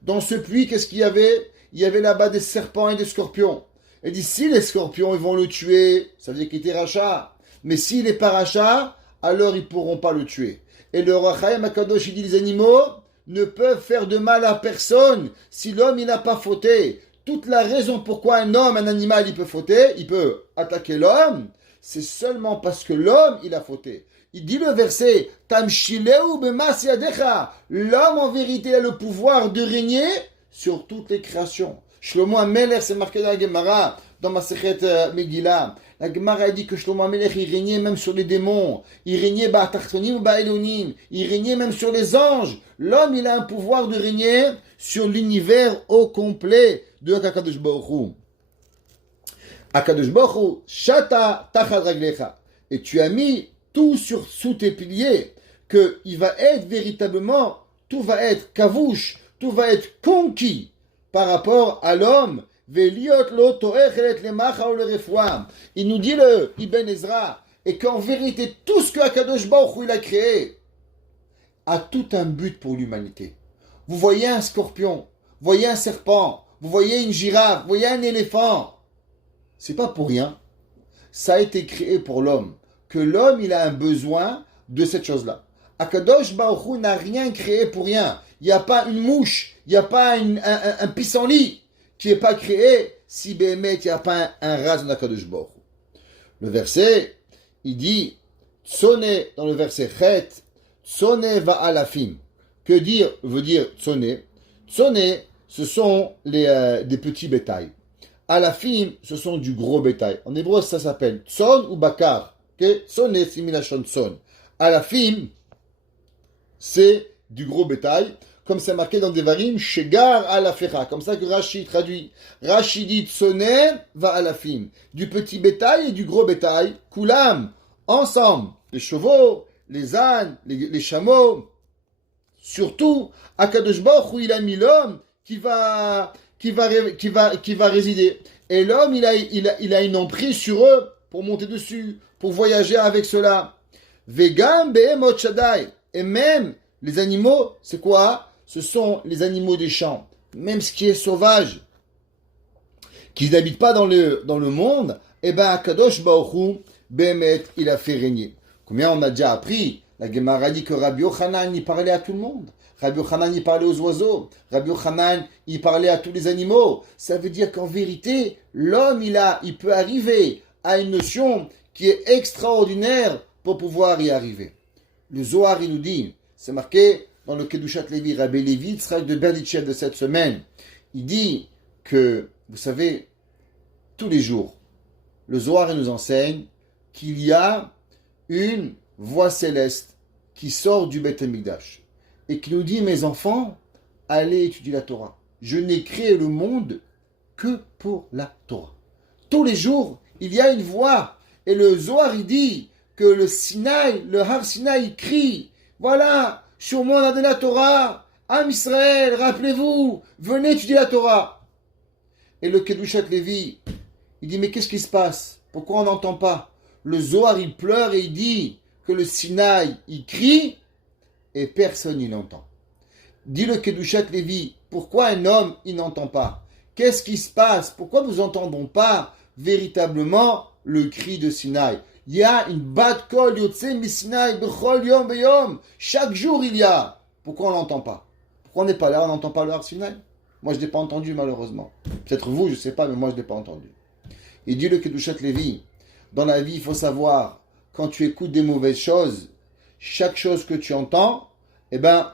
Dans ce puits, qu'est-ce qu'il y avait? Il y avait là-bas des serpents et des scorpions. Il dit, si les scorpions, ils vont le tuer, ça veut dire qu'il était rachat. Mais s'il n'est pas rachat, alors ils ne pourront pas le tuer. Et le Rachaim Akadosh, il dit, les animaux ne peuvent faire de mal à personne si l'homme, il n'a pas fauté. Toute la raison pourquoi un homme, un animal, il peut fauter, il peut attaquer l'homme, c'est seulement parce que l'homme, il a fauté. Il dit le verset, Tamshileu bemas yadecha. L'homme, en vérité, a le pouvoir de régner sur toutes les créations. Shlomo HaMelech, c'est marqué dans la Gemara, dans Masechet Megillah. La Gemara dit que Shlomo HaMelech, il régnait même sur les démons. Il régnait ba'atachtonim ou ba'elonim. Il régnait même sur les anges. L'homme, il a un pouvoir de régner sur l'univers au complet de Akadosh Baruch Hu. Akadosh Baruch Hu, shata tachad raglecha. Et tu as mis tout sous tes piliers, que il va être véritablement, tout va être kavouche, tout va être conquis par rapport à l'homme. Il nous dit le Ibn Ezra, et qu'en vérité, tout ce que Akadosh Baruch Hu il a créé a tout un but pour l'humanité. Vous voyez un scorpion, vous voyez un serpent, vous voyez une girafe, vous voyez un éléphant. C'est pas pour rien. Ça a été créé pour l'homme. Que l'homme, il a un besoin de cette chose-là. Akadosh Baruch Hu n'a rien créé pour rien. Il n'y a pas une mouche, il n'y a pas un pissenlit qui n'est pas créé si Béhémet, il n'y a pas un ras d'Akadosh Baruch Hu. Le verset, il dit, Tsone, dans le verset Chet, Tsone va alafim. Que dire veut dire Tsone? Tsone, ce sont des petits bétails. Alafim, ce sont du gros bétail. En hébreu, ça s'appelle Tson ou Bakar. Tsone, c'est milachon Tson. Alafim, c'est du gros bétail. Comme c'est marqué dans Devarim, Shegar alafecha. Comme ça que Rashi traduit. Rashi dit Tsone va alafim. Du petit bétail et du gros bétail. Kulam, ensemble. Les chevaux, les ânes, les chameaux. Surtout, Akadosh Baruch Hu, il a mis l'homme qui va résider. Et l'homme, il a une emprise sur eux pour monter dessus, pour voyager avec cela. Vegam behemot shaddai. Et même les animaux, c'est quoi? Ce sont les animaux des champs. Même ce qui est sauvage, qui n'habite pas dans le monde, eh ben, Akadosh Baruch Hu, Behemet, il a fait régner. Combien on a déjà appris? La Gemara dit que Rabbi Yochanan, il parlait à tout le monde. Rabbi Yochanan, il parlait aux oiseaux. Rabbi Yochanan, il parlait à tous les animaux. Ça veut dire qu'en vérité, l'homme, il peut arriver à une notion qui est extraordinaire pour pouvoir y arriver. Le Zohar, il nous dit, c'est marqué dans le Kedushat Levi, Rabbi Levi, Tzrak de Berditchev de cette semaine. Il dit que, vous savez, tous les jours, le Zohar il nous enseigne qu'il y a une voix céleste qui sort du Beth Amikdash et qui nous dit, mes enfants, allez étudier la Torah. Je n'ai créé le monde que pour la Torah. Tous les jours, il y a une voix. Et le Zohar, il dit que le Sinaï, le Har Sinaï, il crie, voilà, sur moi on a donné la Torah, Am Israël, rappelez-vous, venez étudier la Torah. Et le Kedushat Levi, il dit, mais qu'est-ce qui se passe? Pourquoi on n'entend pas? Le Zohar, il pleure et il dit que le Sinaï, il crie et personne n'y l'entend. Dit le Kedushat Levi, pourquoi un homme, il n'entend pas? Qu'est-ce qui se passe? Pourquoi nous n'entendons pas véritablement le cri de Sinaï? Il y a une bat kol yotse mi Sinaï bechol yom beyom. Chaque jour il y a. Pourquoi on l'entend pas? Pourquoi on n'est pas là? On n'entend pas le Har Sinaï? Moi je ne l'ai pas entendu malheureusement. Peut-être vous, je ne sais pas, mais moi je ne l'ai pas entendu. Il dit le Kedushat Levi, dans la vie il faut savoir, quand tu écoutes des mauvaises choses, chaque chose que tu entends, eh ben,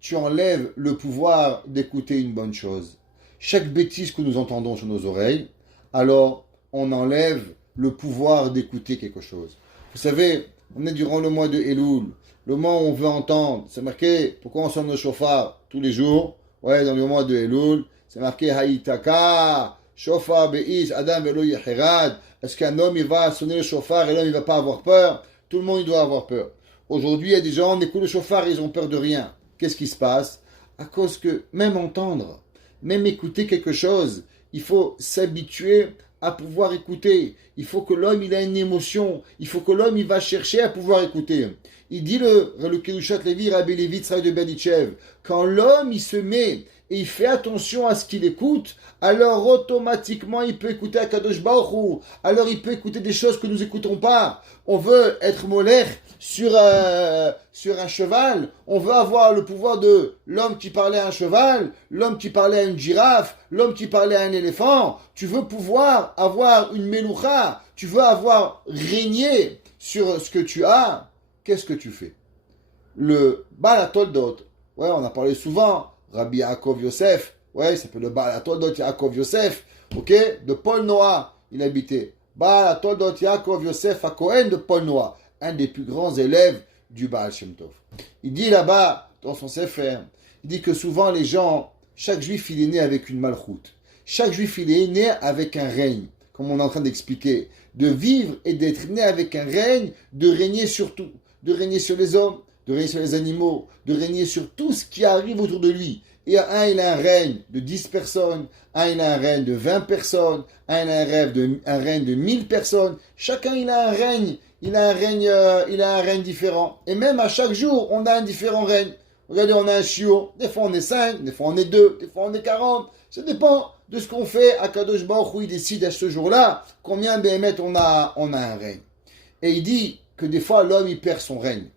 tu enlèves le pouvoir d'écouter une bonne chose. Chaque bêtise que nous entendons sur nos oreilles, alors on enlève le pouvoir d'écouter quelque chose. Vous savez, on est durant le mois de Elul, le mois où on veut entendre, c'est marqué, pourquoi on sonne le shofar tous les jours? Ouais, dans le mois de Elul, c'est marqué Haïtaka, shofar be'is, adam velo yeherad. Est-ce qu'un homme il va sonner le shofar et l'homme il va pas avoir peur? Tout le monde il doit avoir peur. Aujourd'hui, il y a des gens, on écoute le shofar et ils ont peur de rien. Qu'est-ce qui se passe? À cause que même entendre, même écouter quelque chose, il faut s'habituer à pouvoir écouter. Il faut que l'homme il a une émotion. Il faut que l'homme il va chercher à pouvoir écouter. Il dit le Kedushat Levi, Rabbi Levi Tzrak de Berditchev, quand l'homme il se met et il fait attention à ce qu'il écoute, alors automatiquement il peut écouter Akadosh Baruch Hu. Alors il peut écouter des choses que nous n'écoutons pas. On veut être molaire sur un cheval. On veut avoir le pouvoir de l'homme qui parlait à un cheval, l'homme qui parlait à une girafe, l'homme qui parlait à un éléphant. Tu veux pouvoir avoir une meloucha. Tu veux avoir régné sur ce que tu as. Qu'est-ce que tu fais? Le Baal HaToldot, ouais, on a parlé souvent, Rabbi Yaakov Yosef, ouais, il s'appelle le Baal HaToldot Yaakov Yosef, ok, de Paul Noah, il habitait. Baal HaToldot Yaakov Yosef HaKohen de Paul Noah, un des plus grands élèves du Baal Shem Tov. Il dit là-bas, dans son Sefer, il dit que souvent les gens, chaque juif il est né avec une malchoute. Chaque juif il est né avec un règne, comme on est en train d'expliquer, de vivre et d'être né avec un règne, de régner sur tout. De régner sur les hommes, de régner sur les animaux, de régner sur tout ce qui arrive autour de lui. Et un, il a un règne de 10 personnes, un, il a un règne de 20 personnes, un, il a un règne de 1000 personnes. Chacun, il a un règne différent. Et même à chaque jour, on a un différent règne. Regardez, on a un chiot. Des fois, on est 5, des fois, on est 2, des fois, on est 40. Ça dépend de ce qu'on fait. Akadosh Baruch Hu, il décide à ce jour-là combien béhémeth on a un règne. Et il dit que des fois l'homme il perd son règne.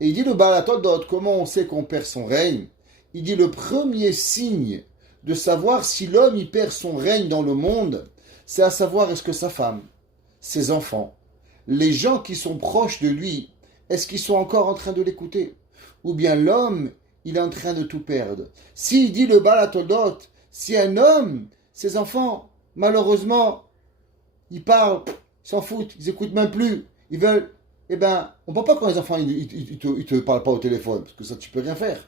Et il dit le Baal HaToldot, comment on sait qu'on perd son règne? Il dit le premier signe de savoir si l'homme il perd son règne dans le monde, c'est à savoir est-ce que sa femme, ses enfants, les gens qui sont proches de lui, est-ce qu'ils sont encore en train de l'écouter? Ou bien l'homme, il est en train de tout perdre. S'il dit le Baal HaToldot, si un homme, ses enfants, malheureusement, ils parlent, ils s'en foutent, ils n'écoutent même plus, ils veulent. Eh bien, on ne parle pas quand les enfants ils te parlent pas au téléphone, parce que ça, tu peux rien faire.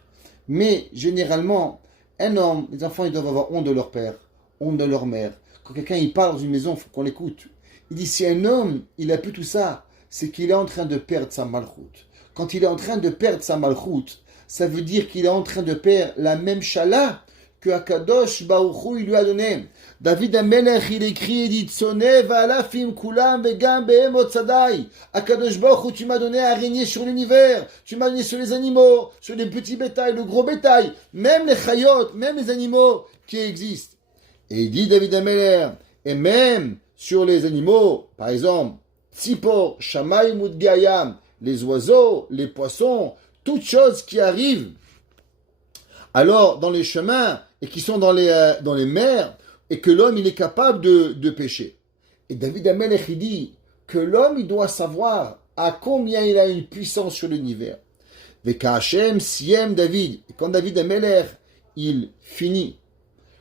Mais, généralement, un homme, les enfants, ils doivent avoir honte de leur père, honte de leur mère. Quand quelqu'un, il parle dans une maison, il faut qu'on l'écoute. Il dit, si un homme, il a plus tout ça, c'est qu'il est en train de perdre sa malchoute. Quand il est en train de perdre sa malchoute, ça veut dire qu'il est en train de perdre la même chala que Akadosh Baruch Hu, il lui a donné. David Amelech, il écrit, il dit, Tsone v'alafim kulam vegam behemot tzadai. Akadosh Baruch Hu, tu m'as donné à régner sur l'univers, tu m'as donné sur les animaux, sur les petits bétails, le gros bétail, même les chayot, même les animaux qui existent. Et il dit, David Amelech, et même sur les animaux, par exemple, Tzipor, Shamay Mudgayam, les oiseaux, les poissons, toutes choses qui arrivent alors dans les chemins et qui sont dans les mers et que l'homme il est capable de pêcher. Et David Amelech il dit que l'homme il doit savoir à combien il a une puissance sur l'univers. Veka Hashem siem David. Et quand David Amelech il finit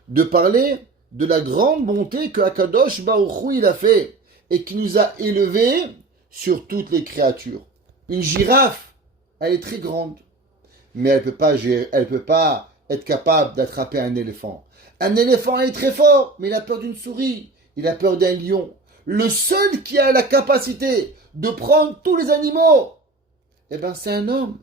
de parler de la grande bonté que Akadosh Baruch Hu il a fait et qui nous a élevés sur toutes les créatures. Une girafe, elle est très grande, mais elle peut pas être capable d'attraper un éléphant. Un éléphant est très fort, mais il a peur d'une souris, il a peur d'un lion. Le seul qui a la capacité de prendre tous les animaux, c'est un homme.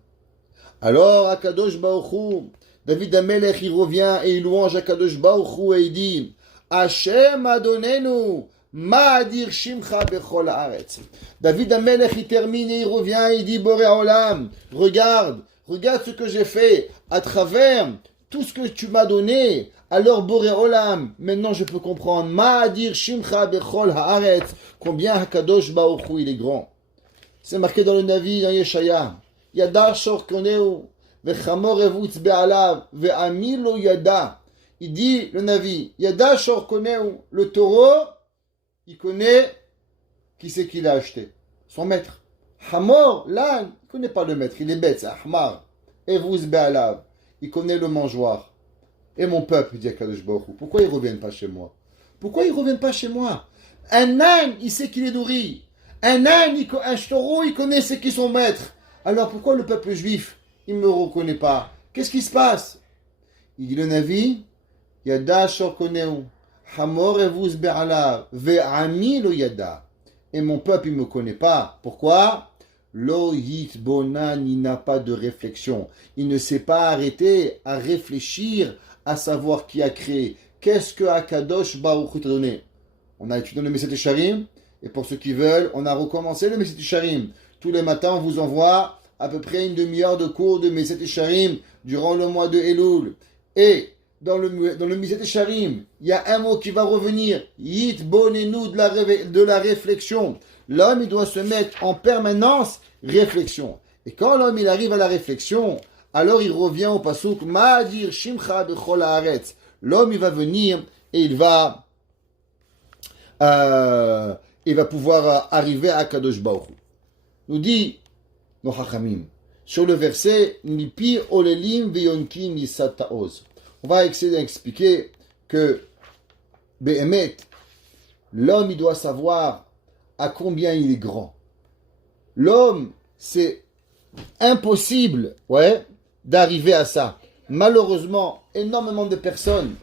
Alors, Akadosh Baruch Hu, David Amelech, il revient et il louange Akadosh Baruch Hu et il dit, Hashem Adonenu, Ma'adir Shimcha Bechol Haaretz. David Amelech, il termine et il revient et il dit, Boré Olam, regarde ce que j'ai fait à travers tout ce que tu m'as donné. Alors Boré Olam, maintenant je peux comprendre, Ma'adir Shimcha Bechol Haaretz, combien Hakadosh Baruch Hu il est grand. C'est marqué dans le Navi, dans Yeshaya, Yada Shor Koneu, Vechamor Evutz Be'alav, Ve'ami Lo Yada. Il dit, le Navi, Yada Shor Koneu, le taureau, il connaît qui c'est qu'il a acheté. Son maître. Hamor, l'âne, il ne connaît pas le maître, il est bête, c'est Ahmar. Evuz Be'alav, il connaît le mangeoire. Et mon peuple, dit Akadosh Baruch Hu, pourquoi ils ne reviennent pas chez moi? Pourquoi ils ne reviennent pas chez moi? Un âne, il sait qu'il est nourri. Un âne, un taureau, il connaît c'est qui son maître. Alors pourquoi le peuple juif, il ne me reconnaît pas? Qu'est-ce qui se passe? Il dit le Navi, Yada Shor Koneu. Hamor evuz be'alav ve'ami lo yada. Et mon peuple, il ne me connaît pas. Pourquoi? Lo yitbonan, il n'a pas de réflexion. Il ne s'est pas arrêté à réfléchir, à savoir qui a créé. Qu'est-ce que Akadosh Baruch Hu t'a donné? On a étudié le Meset Sharim, et pour ceux qui veulent, on a recommencé le Meset Sharim. Tous les matins, on vous envoie à peu près une demi-heure de cours de Meset Sharim durant le mois de Elul. Et dans le Meset Sharim, il y a un mot qui va revenir, Yit bonenu de la réflexion. L'homme, il doit se mettre en permanence réflexion. Et quand l'homme, il arrive à la réflexion, alors il revient au pasuk, Ma'adir Shimcha Bechol Haaretz. L'homme, il va venir et il va pouvoir arriver à Kadosh Baruch Hu. Nous dit nos Chachamim, sur le verset, Nipi Olelim Veyonkim Yisataoz. On va essayer d'expliquer que Behemet, l'homme, il doit savoir à combien il est grand. L'homme, c'est impossible, d'arriver à ça. Malheureusement, énormément de personnes,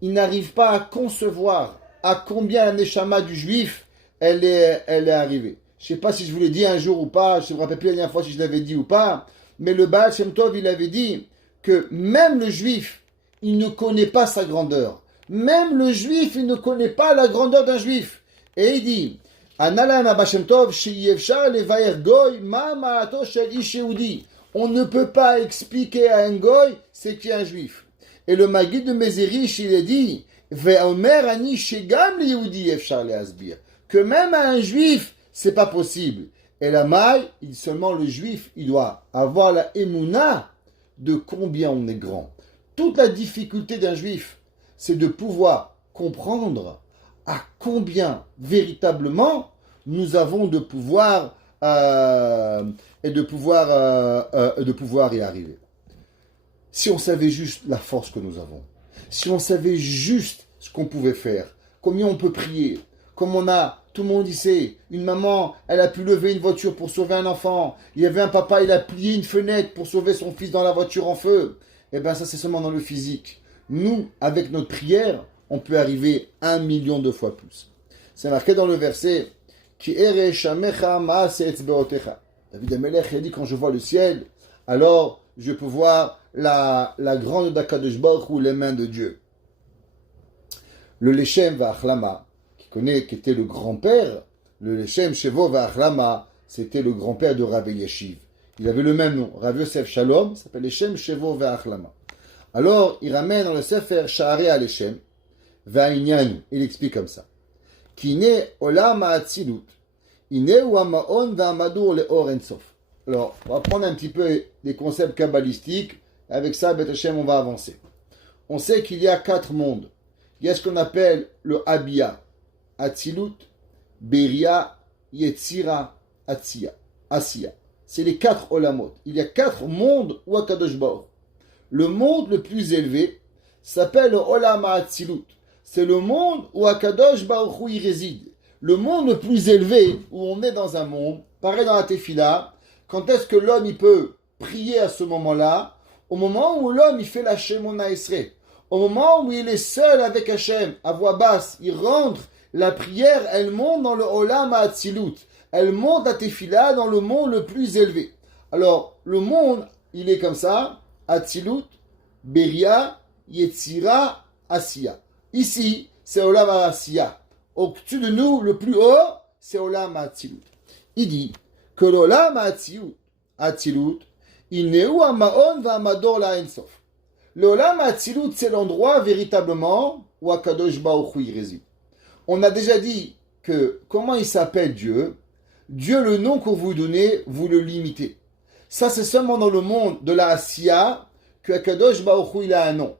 ils n'arrivent pas à concevoir à combien la neshama du juif, elle est arrivée. Je ne sais pas si je vous l'ai dit un jour ou pas, je ne me rappelle plus la dernière fois si je l'avais dit ou pas, mais le Baal Shem Tov, il avait dit que même le juif, il ne connaît pas sa grandeur. Même le juif, il ne connaît pas la grandeur d'un juif. Et il dit, on ne peut pas expliquer à un goy c'est qui est un juif. Et le Maguid de Mezerich, il a dit, que même à un juif, c'est pas possible. Et la maille, seulement le juif, il doit avoir la émouna de combien on est grand. Toute la difficulté d'un juif, c'est de pouvoir comprendre à combien véritablement nous avons de pouvoir et de pouvoir y arriver. Si on savait juste la force que nous avons, si on savait juste ce qu'on pouvait faire, combien on peut prier, comme tout le monde y sait, une maman, elle a pu lever une voiture pour sauver un enfant, il y avait un papa, il a plié une fenêtre pour sauver son fils dans la voiture en feu. Ça c'est seulement dans le physique. Nous, avec notre prière, on peut arriver 1 million de fois plus. C'est marqué dans le verset, David Amelech a dit, quand je vois le ciel, alors je peux voir la grande d'Akadosh Baruch Hu, les mains de Dieu. Le Leshem Va'achlama, qui était le grand-père, le Leshem Shevo Va'achlama, c'était le grand-père de Rav Yeshiv. Il avait le même nom, Rav Yosef Shalom, s'appelle Leshem Shevo Va'achlama. Alors, il ramène dans le Sefer Sha'arei HaLeshem, Va'inyan, il explique comme ça. Kine Olam HaAtzilut, Ine Hu HaMa'on Va'Amadur Le'or Ensof. Alors, on va prendre un petit peu des concepts kabbalistiques. Avec ça, Beth Hashem, on va avancer. On sait qu'il y a 4 mondes. Il y a ce qu'on appelle le Abia, Atzilut, Beria, Yetzira, Asiya. C'est les 4 Olamot. Il y a 4 mondes où Akadosh Baruch. Le monde le plus élevé s'appelle le Olam Atzilut. C'est le monde où Akadosh Baruch Hu y réside. Le monde le plus élevé, où on est dans un monde, pareil dans la Tefila, quand est-ce que l'homme il peut prier à ce moment-là? Au moment où l'homme il fait la Shemona Esrei. Au moment où il est seul avec Hachem, à voix basse, il rentre, la prière, elle monte dans le Olam HaAtzilut. Elle monte à Tefila dans le monde le plus élevé. Alors, le monde, il est comme ça, Atzilut, Beria, Yetzira, Asiya. Ici, c'est Olam HaAsiya. Au-dessus de nous, le plus haut, c'est Olam HaAtzilut. Il dit que l'Olam HaAtzilut, il n'est où Amaon va Amador la Ensof. L'Olam HaAtzilut, c'est l'endroit véritablement où Akadosh Baruch Hu réside. On a déjà dit que comment il s'appelle Dieu. Dieu, le nom que vous donnez, vous le limitez. Ça, c'est seulement dans le monde de la Asiya que Akadosh Baruch Hu il a un nom.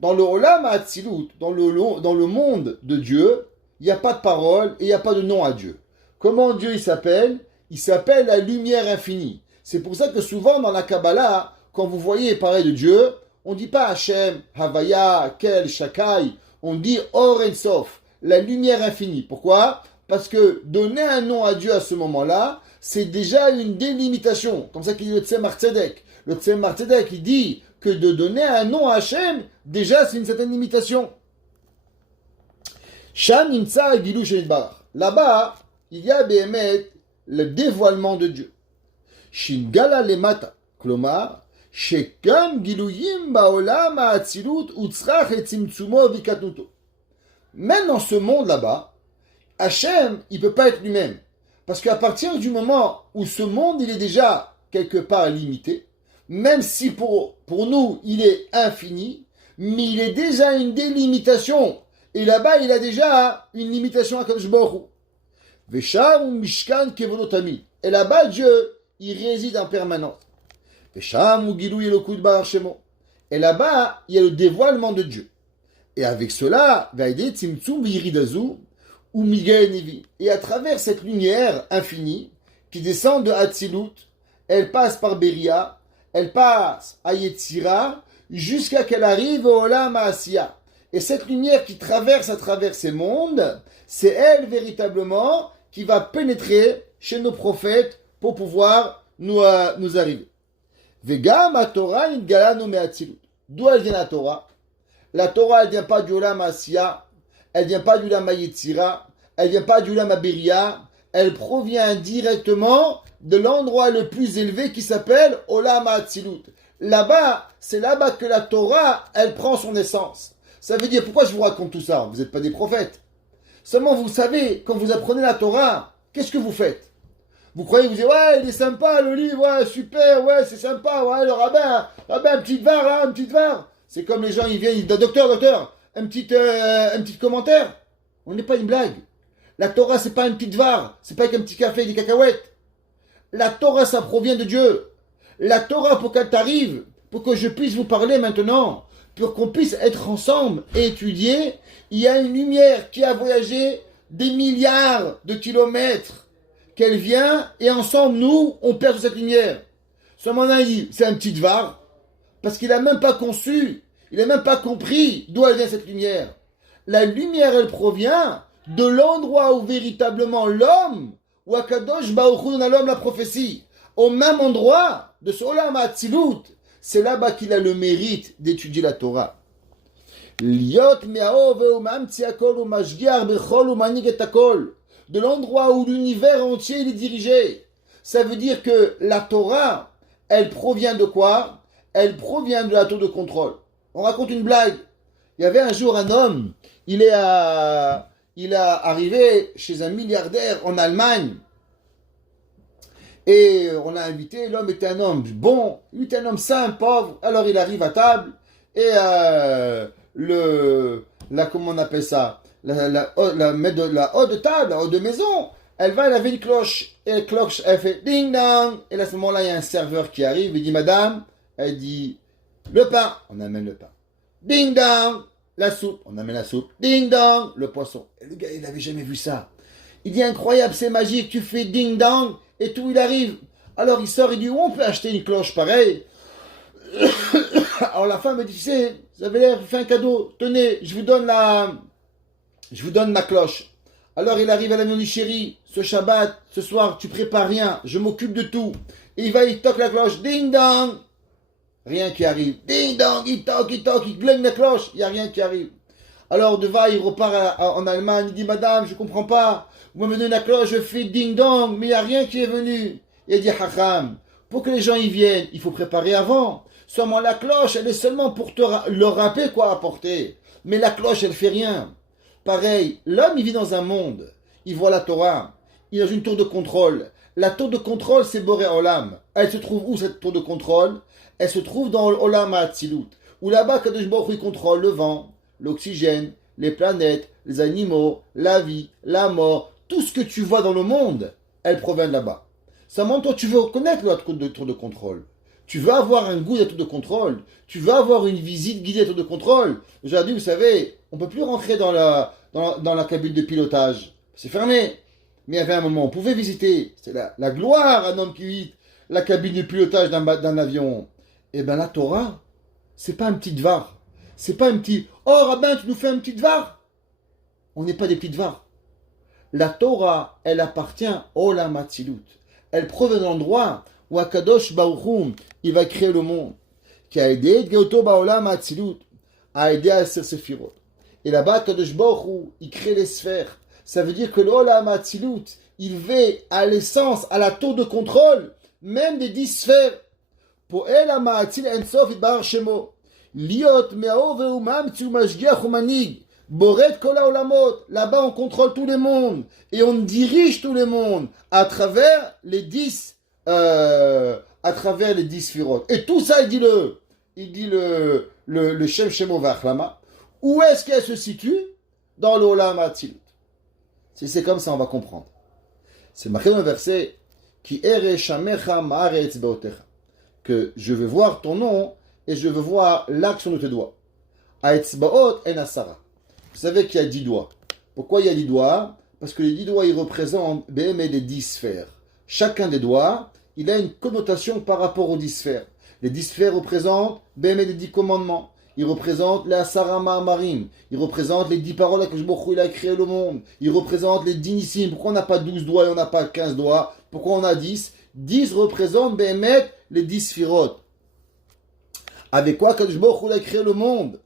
Dans le Olam HaAtzilut, dans le monde de Dieu, il n'y a pas de parole et il n'y a pas de nom à Dieu. Comment Dieu il s'appelle? Il s'appelle la lumière infinie. C'est pour ça que souvent dans la Kabbalah, quand vous voyez parler de Dieu, on ne dit pas Hachem, Havaya, Kel, Shakai, on dit Or En Sof, la lumière infinie. Pourquoi? Parce que donner un nom à Dieu à ce moment-là, c'est déjà une délimitation. Comme ça qu'il dit le Tzemar Tzedek. Le Tzemar Tzedek, il dit que de donner un nom à Hachem, déjà c'est une certaine limitation. Sham Nimtza Gilu Shenitbarach. Là-bas, il y a Behemet, le dévoilement de Dieu. Shingala Lemata, Klomar, Shekam Giluyim Baolam Ha'atzilut Utzrach et Tzimtzumo Vikatnuto. Même dans ce monde là-bas, Hachem, il ne peut pas être lui-même. Parce qu'à partir du moment où ce monde, il est déjà quelque part limité, même si pour nous, il est infini, mais il est déjà une délimitation. Et là-bas, il a déjà une limitation à Kadosh Baruch Hu. Vesham Mishkan Kevolotami. Et là-bas, Dieu, il réside en permanence. Vesham Gilui Elokut Baruch Shemo. Et là-bas, il y a le dévoilement de Dieu. Et avec cela, Vaïde Tzimtzum Viridazu ou Miguel Nevi. Et à travers cette lumière infinie qui descend de Hatzilut, elle passe par Beria, elle passe à Yetzira, jusqu'à qu'elle arrive au Olam HaAsiya. Et cette lumière qui traverse à travers ces mondes, c'est elle véritablement qui va pénétrer chez nos prophètes pour pouvoir nous arriver. Vegam Torah Nidgala no me'Hatzilut. D'où elle vient la Torah? La Torah, elle ne vient pas du Olam HaAsiya, elle ne vient pas du Olam HaYetzira, elle ne vient pas du Olam HaBeria, elle provient directement de l'endroit le plus élevé qui s'appelle Olam HaAtzilut. Là-bas, c'est là-bas que la Torah, elle prend son essence. Ça veut dire, pourquoi je vous raconte tout ça? Vous n'êtes pas des prophètes. Seulement, vous savez, quand vous apprenez la Torah, qu'est-ce que vous faites? Vous croyez, vous dites, ouais, il est sympa le livre, ouais, super, ouais, c'est sympa, ouais, le rabbin, un petit var, là, un petit var. C'est comme les gens, ils viennent, ils disent, docteur, un petit commentaire. On n'est pas une blague. La Torah, c'est pas une petite var, c'est pas avec un petit café et des cacahuètes. La Torah, ça provient de Dieu. La Torah, pour qu'elle t'arrive, pour que je puisse vous parler maintenant, pour qu'on puisse être ensemble et étudier, il y a une lumière qui a voyagé des milliards de kilomètres, qu'elle vient, et ensemble, nous, on perd cette lumière. Seulement là, c'est un petit var, parce qu'il n'a même pas conçu, il n'a même pas compris d'où elle vient cette lumière. La lumière, elle provient de l'endroit où véritablement l'homme, où Akadosh Baruch Hu donne à l'homme la prophétie, au même endroit de ce Olam HaAtzilut, c'est là-bas qu'il a le mérite d'étudier la Torah. De l'endroit où l'univers entier il est dirigé. Ça veut dire que la Torah, elle provient de quoi? elle provient de la tour de contrôle. On raconte une blague. Il y avait un jour un homme, il est arrivé chez un milliardaire en Allemagne. Et on l'a invité, l'homme était un homme bon, il était un homme simple, pauvre. Alors il arrive à table et comment on appelle ça, la haute de table, la haute de maison, elle avait une cloche. Et la cloche, elle fait ding dong. Et à ce moment-là, il y a un serveur qui arrive, il dit madame, elle dit le pain, on amène le pain. Ding dong, la soupe, on amène la soupe. Ding dong, le poisson. Et le gars, il n'avait jamais vu ça. Il dit incroyable, c'est magique, tu fais ding dong et tout, il arrive. Alors il sort, il dit où on peut acheter une cloche pareille. Alors la femme me dit, tu sais, vous avez l'air, fait un cadeau, tenez, je vous donne ma cloche. Alors il arrive à la maison du chéri, ce Shabbat, ce soir, tu prépares rien, je m'occupe de tout. Et il toque la cloche, ding dong. Rien qui arrive. Ding dong, il toque, il glaigne la cloche, il n'y a rien qui arrive. Alors Deva, il repart en Allemagne, il dit madame, je comprends pas. Vous me donnez la cloche, je fais ding dong, mais il n'y a rien qui est venu. Il dit Hacham, pour que les gens y viennent, il faut préparer avant. Seulement la cloche, elle est seulement pour leur rappeler quoi apporter. Mais la cloche, elle fait rien. Pareil, l'homme, il vit dans un monde. Il voit la Torah. Il est dans une tour de contrôle. La tour de contrôle, c'est Boré Olam. Elle se trouve où cette tour de contrôle? Elle se trouve dans l'Olam HaAtzilut. Où là-bas, Kadosh Baruch Hu, il contrôle le vent, l'oxygène, les planètes, les animaux, la vie, la mort. Tout ce que tu vois dans le monde, elle provient de là-bas. Seulement, toi, tu veux reconnaître la tour de contrôle. Tu veux avoir un goût de la tour de contrôle. Tu veux avoir une visite guidée de la tour de contrôle. Aujourd'hui, vous savez, on ne peut plus rentrer dans la cabine de pilotage. C'est fermé. Mais il y avait un moment, on pouvait visiter. C'est la gloire, un homme qui vit la cabine de pilotage d'un avion. Eh bien, la Torah, c'est pas un petit dvar. C'est pas un petit, oh rabbin, tu nous fais un petit dvar. On n'est pas des petits dvars. La Torah, elle appartient au Olam HaAtzilut. Elle provient de l'endroit où Akadosh Baruch Hu, il va créer le monde. Qui a aidé Geoto Baolam HaAtzilut, a aidé à Aser Sefirot. Et là-bas, Akadosh Baruch Hu, il crée les sphères. Ça veut dire que l'Olam HaAtzilut, il va à l'essence, à la tour de contrôle, même des 10 sphères. Pour El HaMa'atzil Ensof Itbar Shemo. Liot Me'ao Ve'umam Tzu Mashgiach Umanig. Boret Kola Olamot. Là-bas, on contrôle tout le monde. Et on dirige tout le monde à travers les 10 Firot. Et tout ça, il dit le Shem Shemo V'Achlama. Où est-ce qu'elle se situe? Dans l'Olam HaAtzilut. Si c'est comme ça, on va comprendre. C'est marqué dans le verset Ki ere shamecha ma'aretz beotecha, que je veux voir ton nom et je veux voir l'action de tes doigts. Aetzbaot en asara. Vous savez qu'il y a 10 doigts. Pourquoi il y a 10 doigts? Parce que les 10 doigts, ils représentent BM des 10 sphères. Chacun des doigts, il a une connotation par rapport aux 10 sphères. Les 10 sphères représentent BM des 10 commandements. Ils représentent les Asara Ma'amarim. Ils représentent les 10 paroles que il a créé le monde. Ils représentent les 10 Nissim. Pourquoi on n'a pas 12 doigts et on n'a pas 15 doigts? Pourquoi on a 10? 10 représentent Béhémet, les 10 Sphirot. Avec quoi Kadosh Baruch Hu a créé le monde?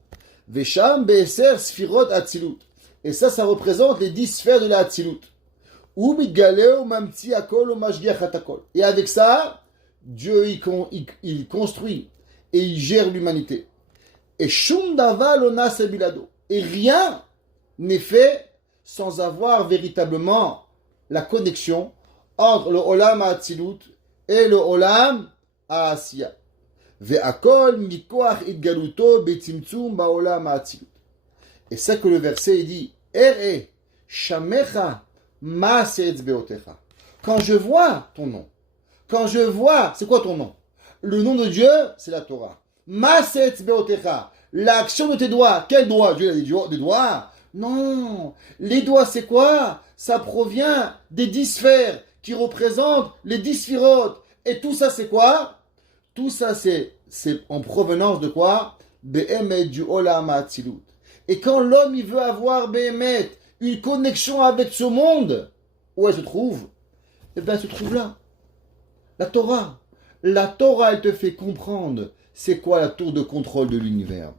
Vesham Be'eser Sphirot Atzilut. Et ça représente les 10 sphères de la Atzilut. Ou Mitgaleo Mamtzi Akol ou Mashgiach Atakol. Et avec ça, Dieu il construit et il gère l'humanité. Et Shum Davar lo nase bilado. Et rien n'est fait sans avoir véritablement la connexion entre le Olam HaAtzilut et le Olam HaAsiya. Ve'akol mikoach itgaluto betzimtzum ba'olam HaAtzilut. Et c'est que le verset il dit Ere shamecha ma'asetz beotecha. Quand je vois ton nom, c'est quoi ton nom? Le nom de Dieu, c'est la Torah. Ma'asetz beotecha. L'action de tes doigts. Quel doigt? Dieu a des doigts? Non. Les doigts, c'est quoi? Ça provient des 10 sphères qui représentent les 10 sphirotes. Et tout ça, c'est quoi? Tout ça, c'est en provenance de quoi? Be'emet du Olam HaAtzilut. Et quand l'homme, il veut avoir Be'emet, une connexion avec ce monde, où elle se trouve? Eh bien, elle se trouve là. La Torah. La Torah, elle te fait comprendre c'est quoi la tour de contrôle de l'univers.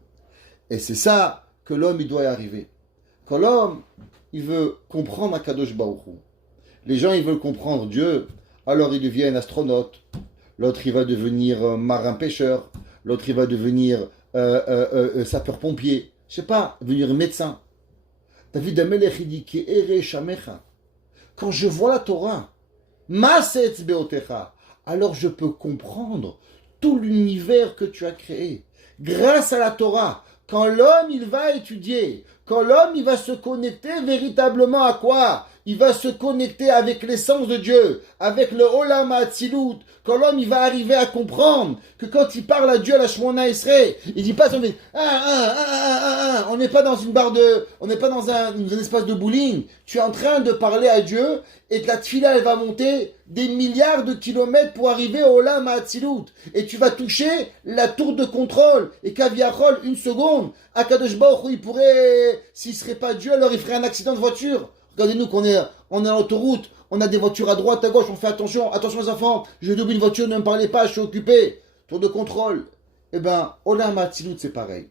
Et c'est ça que l'homme, il doit y arriver. Quand l'homme, il veut comprendre Akadosh Baruch Hu, les gens, ils veulent comprendre Dieu, alors ils deviennent astronautes. L'autre, il va devenir marin-pêcheur. l'autre il va devenir sapeur-pompier, je sais pas, devenir médecin. David Amelech il dit qui ere shamecha. Quand je vois la Torah, maset beotecha, alors je peux comprendre tout l'univers que tu as créé. Grâce à la Torah, quand l'homme il va étudier, quand l'homme il va se connecter véritablement à quoi? Il va se connecter avec l'essence de Dieu, avec le Olam HaAtzilut. Quand l'homme il va arriver à comprendre que quand il parle à Dieu à la Shemona Esrei, il dit pas on n'est pas dans une barre de, on n'est pas dans un espace de bowling. Tu es en train de parler à Dieu et la tefila elle va monter des milliards de kilomètres pour arriver au Olam HaAtzilut. Et tu vas toucher la tour de contrôle. Et Kaviachol, une seconde, Akadosh Baruch Hu, il pourrait, s'il serait pas Dieu, alors il ferait un accident de voiture. Regardez-nous qu'on est en autoroute, on a des voitures à droite, à gauche, on fait attention les enfants, je double une voiture, ne me parlez pas, je suis occupé. Tour de contrôle. Eh ben, Olam HaAtzilut, c'est pareil.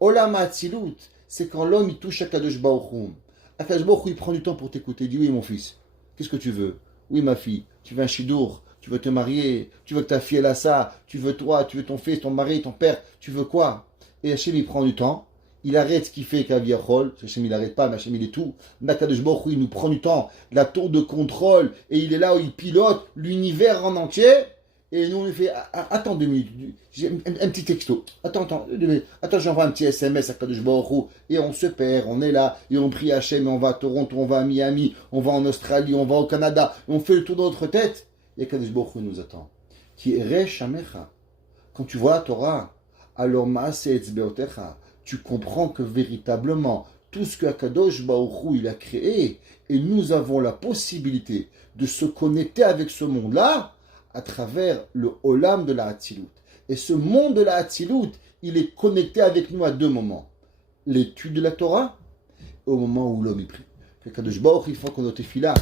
Olam HaAtzilut, c'est quand l'homme, il touche Akadosh Baruch Hu. Akadosh Baruch Hu, il prend du temps pour t'écouter. Il dit, oui, mon fils, qu'est-ce que tu veux? Oui, ma fille, tu veux un chidour, tu veux te marier, tu veux que ta fille, elle a ça, tu veux toi, tu veux ton fils, ton mari, ton père, tu veux quoi? Et Hachem, il prend du temps. Il arrête ce qu'il fait Kaviachol, Hachem il n'arrête pas, mais Hachem il est tout. Nakadosh Baruch Hu, il nous prend du temps, la tour de contrôle, et il est là où il pilote l'univers en entier, et nous on lui fait, attends 2 minutes, j'ai un petit texto, attends, j'envoie un petit SMS à Kadosh Baruch Hu, et on se perd, on est là, et on prie Hachem, et on va à Toronto, on va à Miami, on va en Australie, on va au Canada, et on fait le tour de notre tête, et Kadosh Baruch Hu nous attend. Qui est Shamecha. Quand tu vois la Torah, alors Maaseh Etzbeotecha, tu comprends que véritablement, tout ce que Akadosh Baruch Hu il a créé, et nous avons la possibilité de se connecter avec ce monde-là à travers le Olam de la Hatzilut. Et ce monde de la Hatzilut, il est connecté avec nous à 2 moments. L'étude de la Torah, et au moment où l'homme y prie. Qu'Akadosh Baruch Hu, il faut que notre tefila,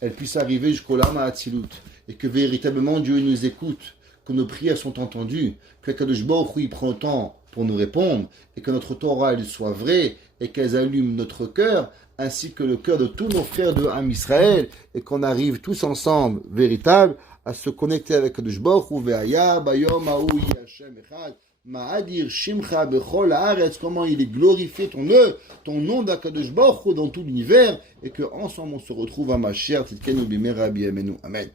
elle puisse arriver jusqu'au Olam HaAtzilut, et que véritablement Dieu nous écoute, que nos prières sont entendues, que Kadosh Baruch Hu prend le temps pour nous répondre, et que notre Torah elle soit vraie, et qu'elle allume notre cœur, ainsi que le cœur de tous nos frères de Ham Israël, et qu'on arrive tous ensemble, véritables, à se connecter avec Kadosh Baruch Hu, ve'aya bayom ha'u Hashem echad, ma'adir shimcha bechol haaretz, comment il est glorifié ton nom d'Akadosh Baruch Hu dans tout l'univers, et que ensemble on se retrouve à Mashiach, Tzidkenu b'mehera b'yameinu. Amen.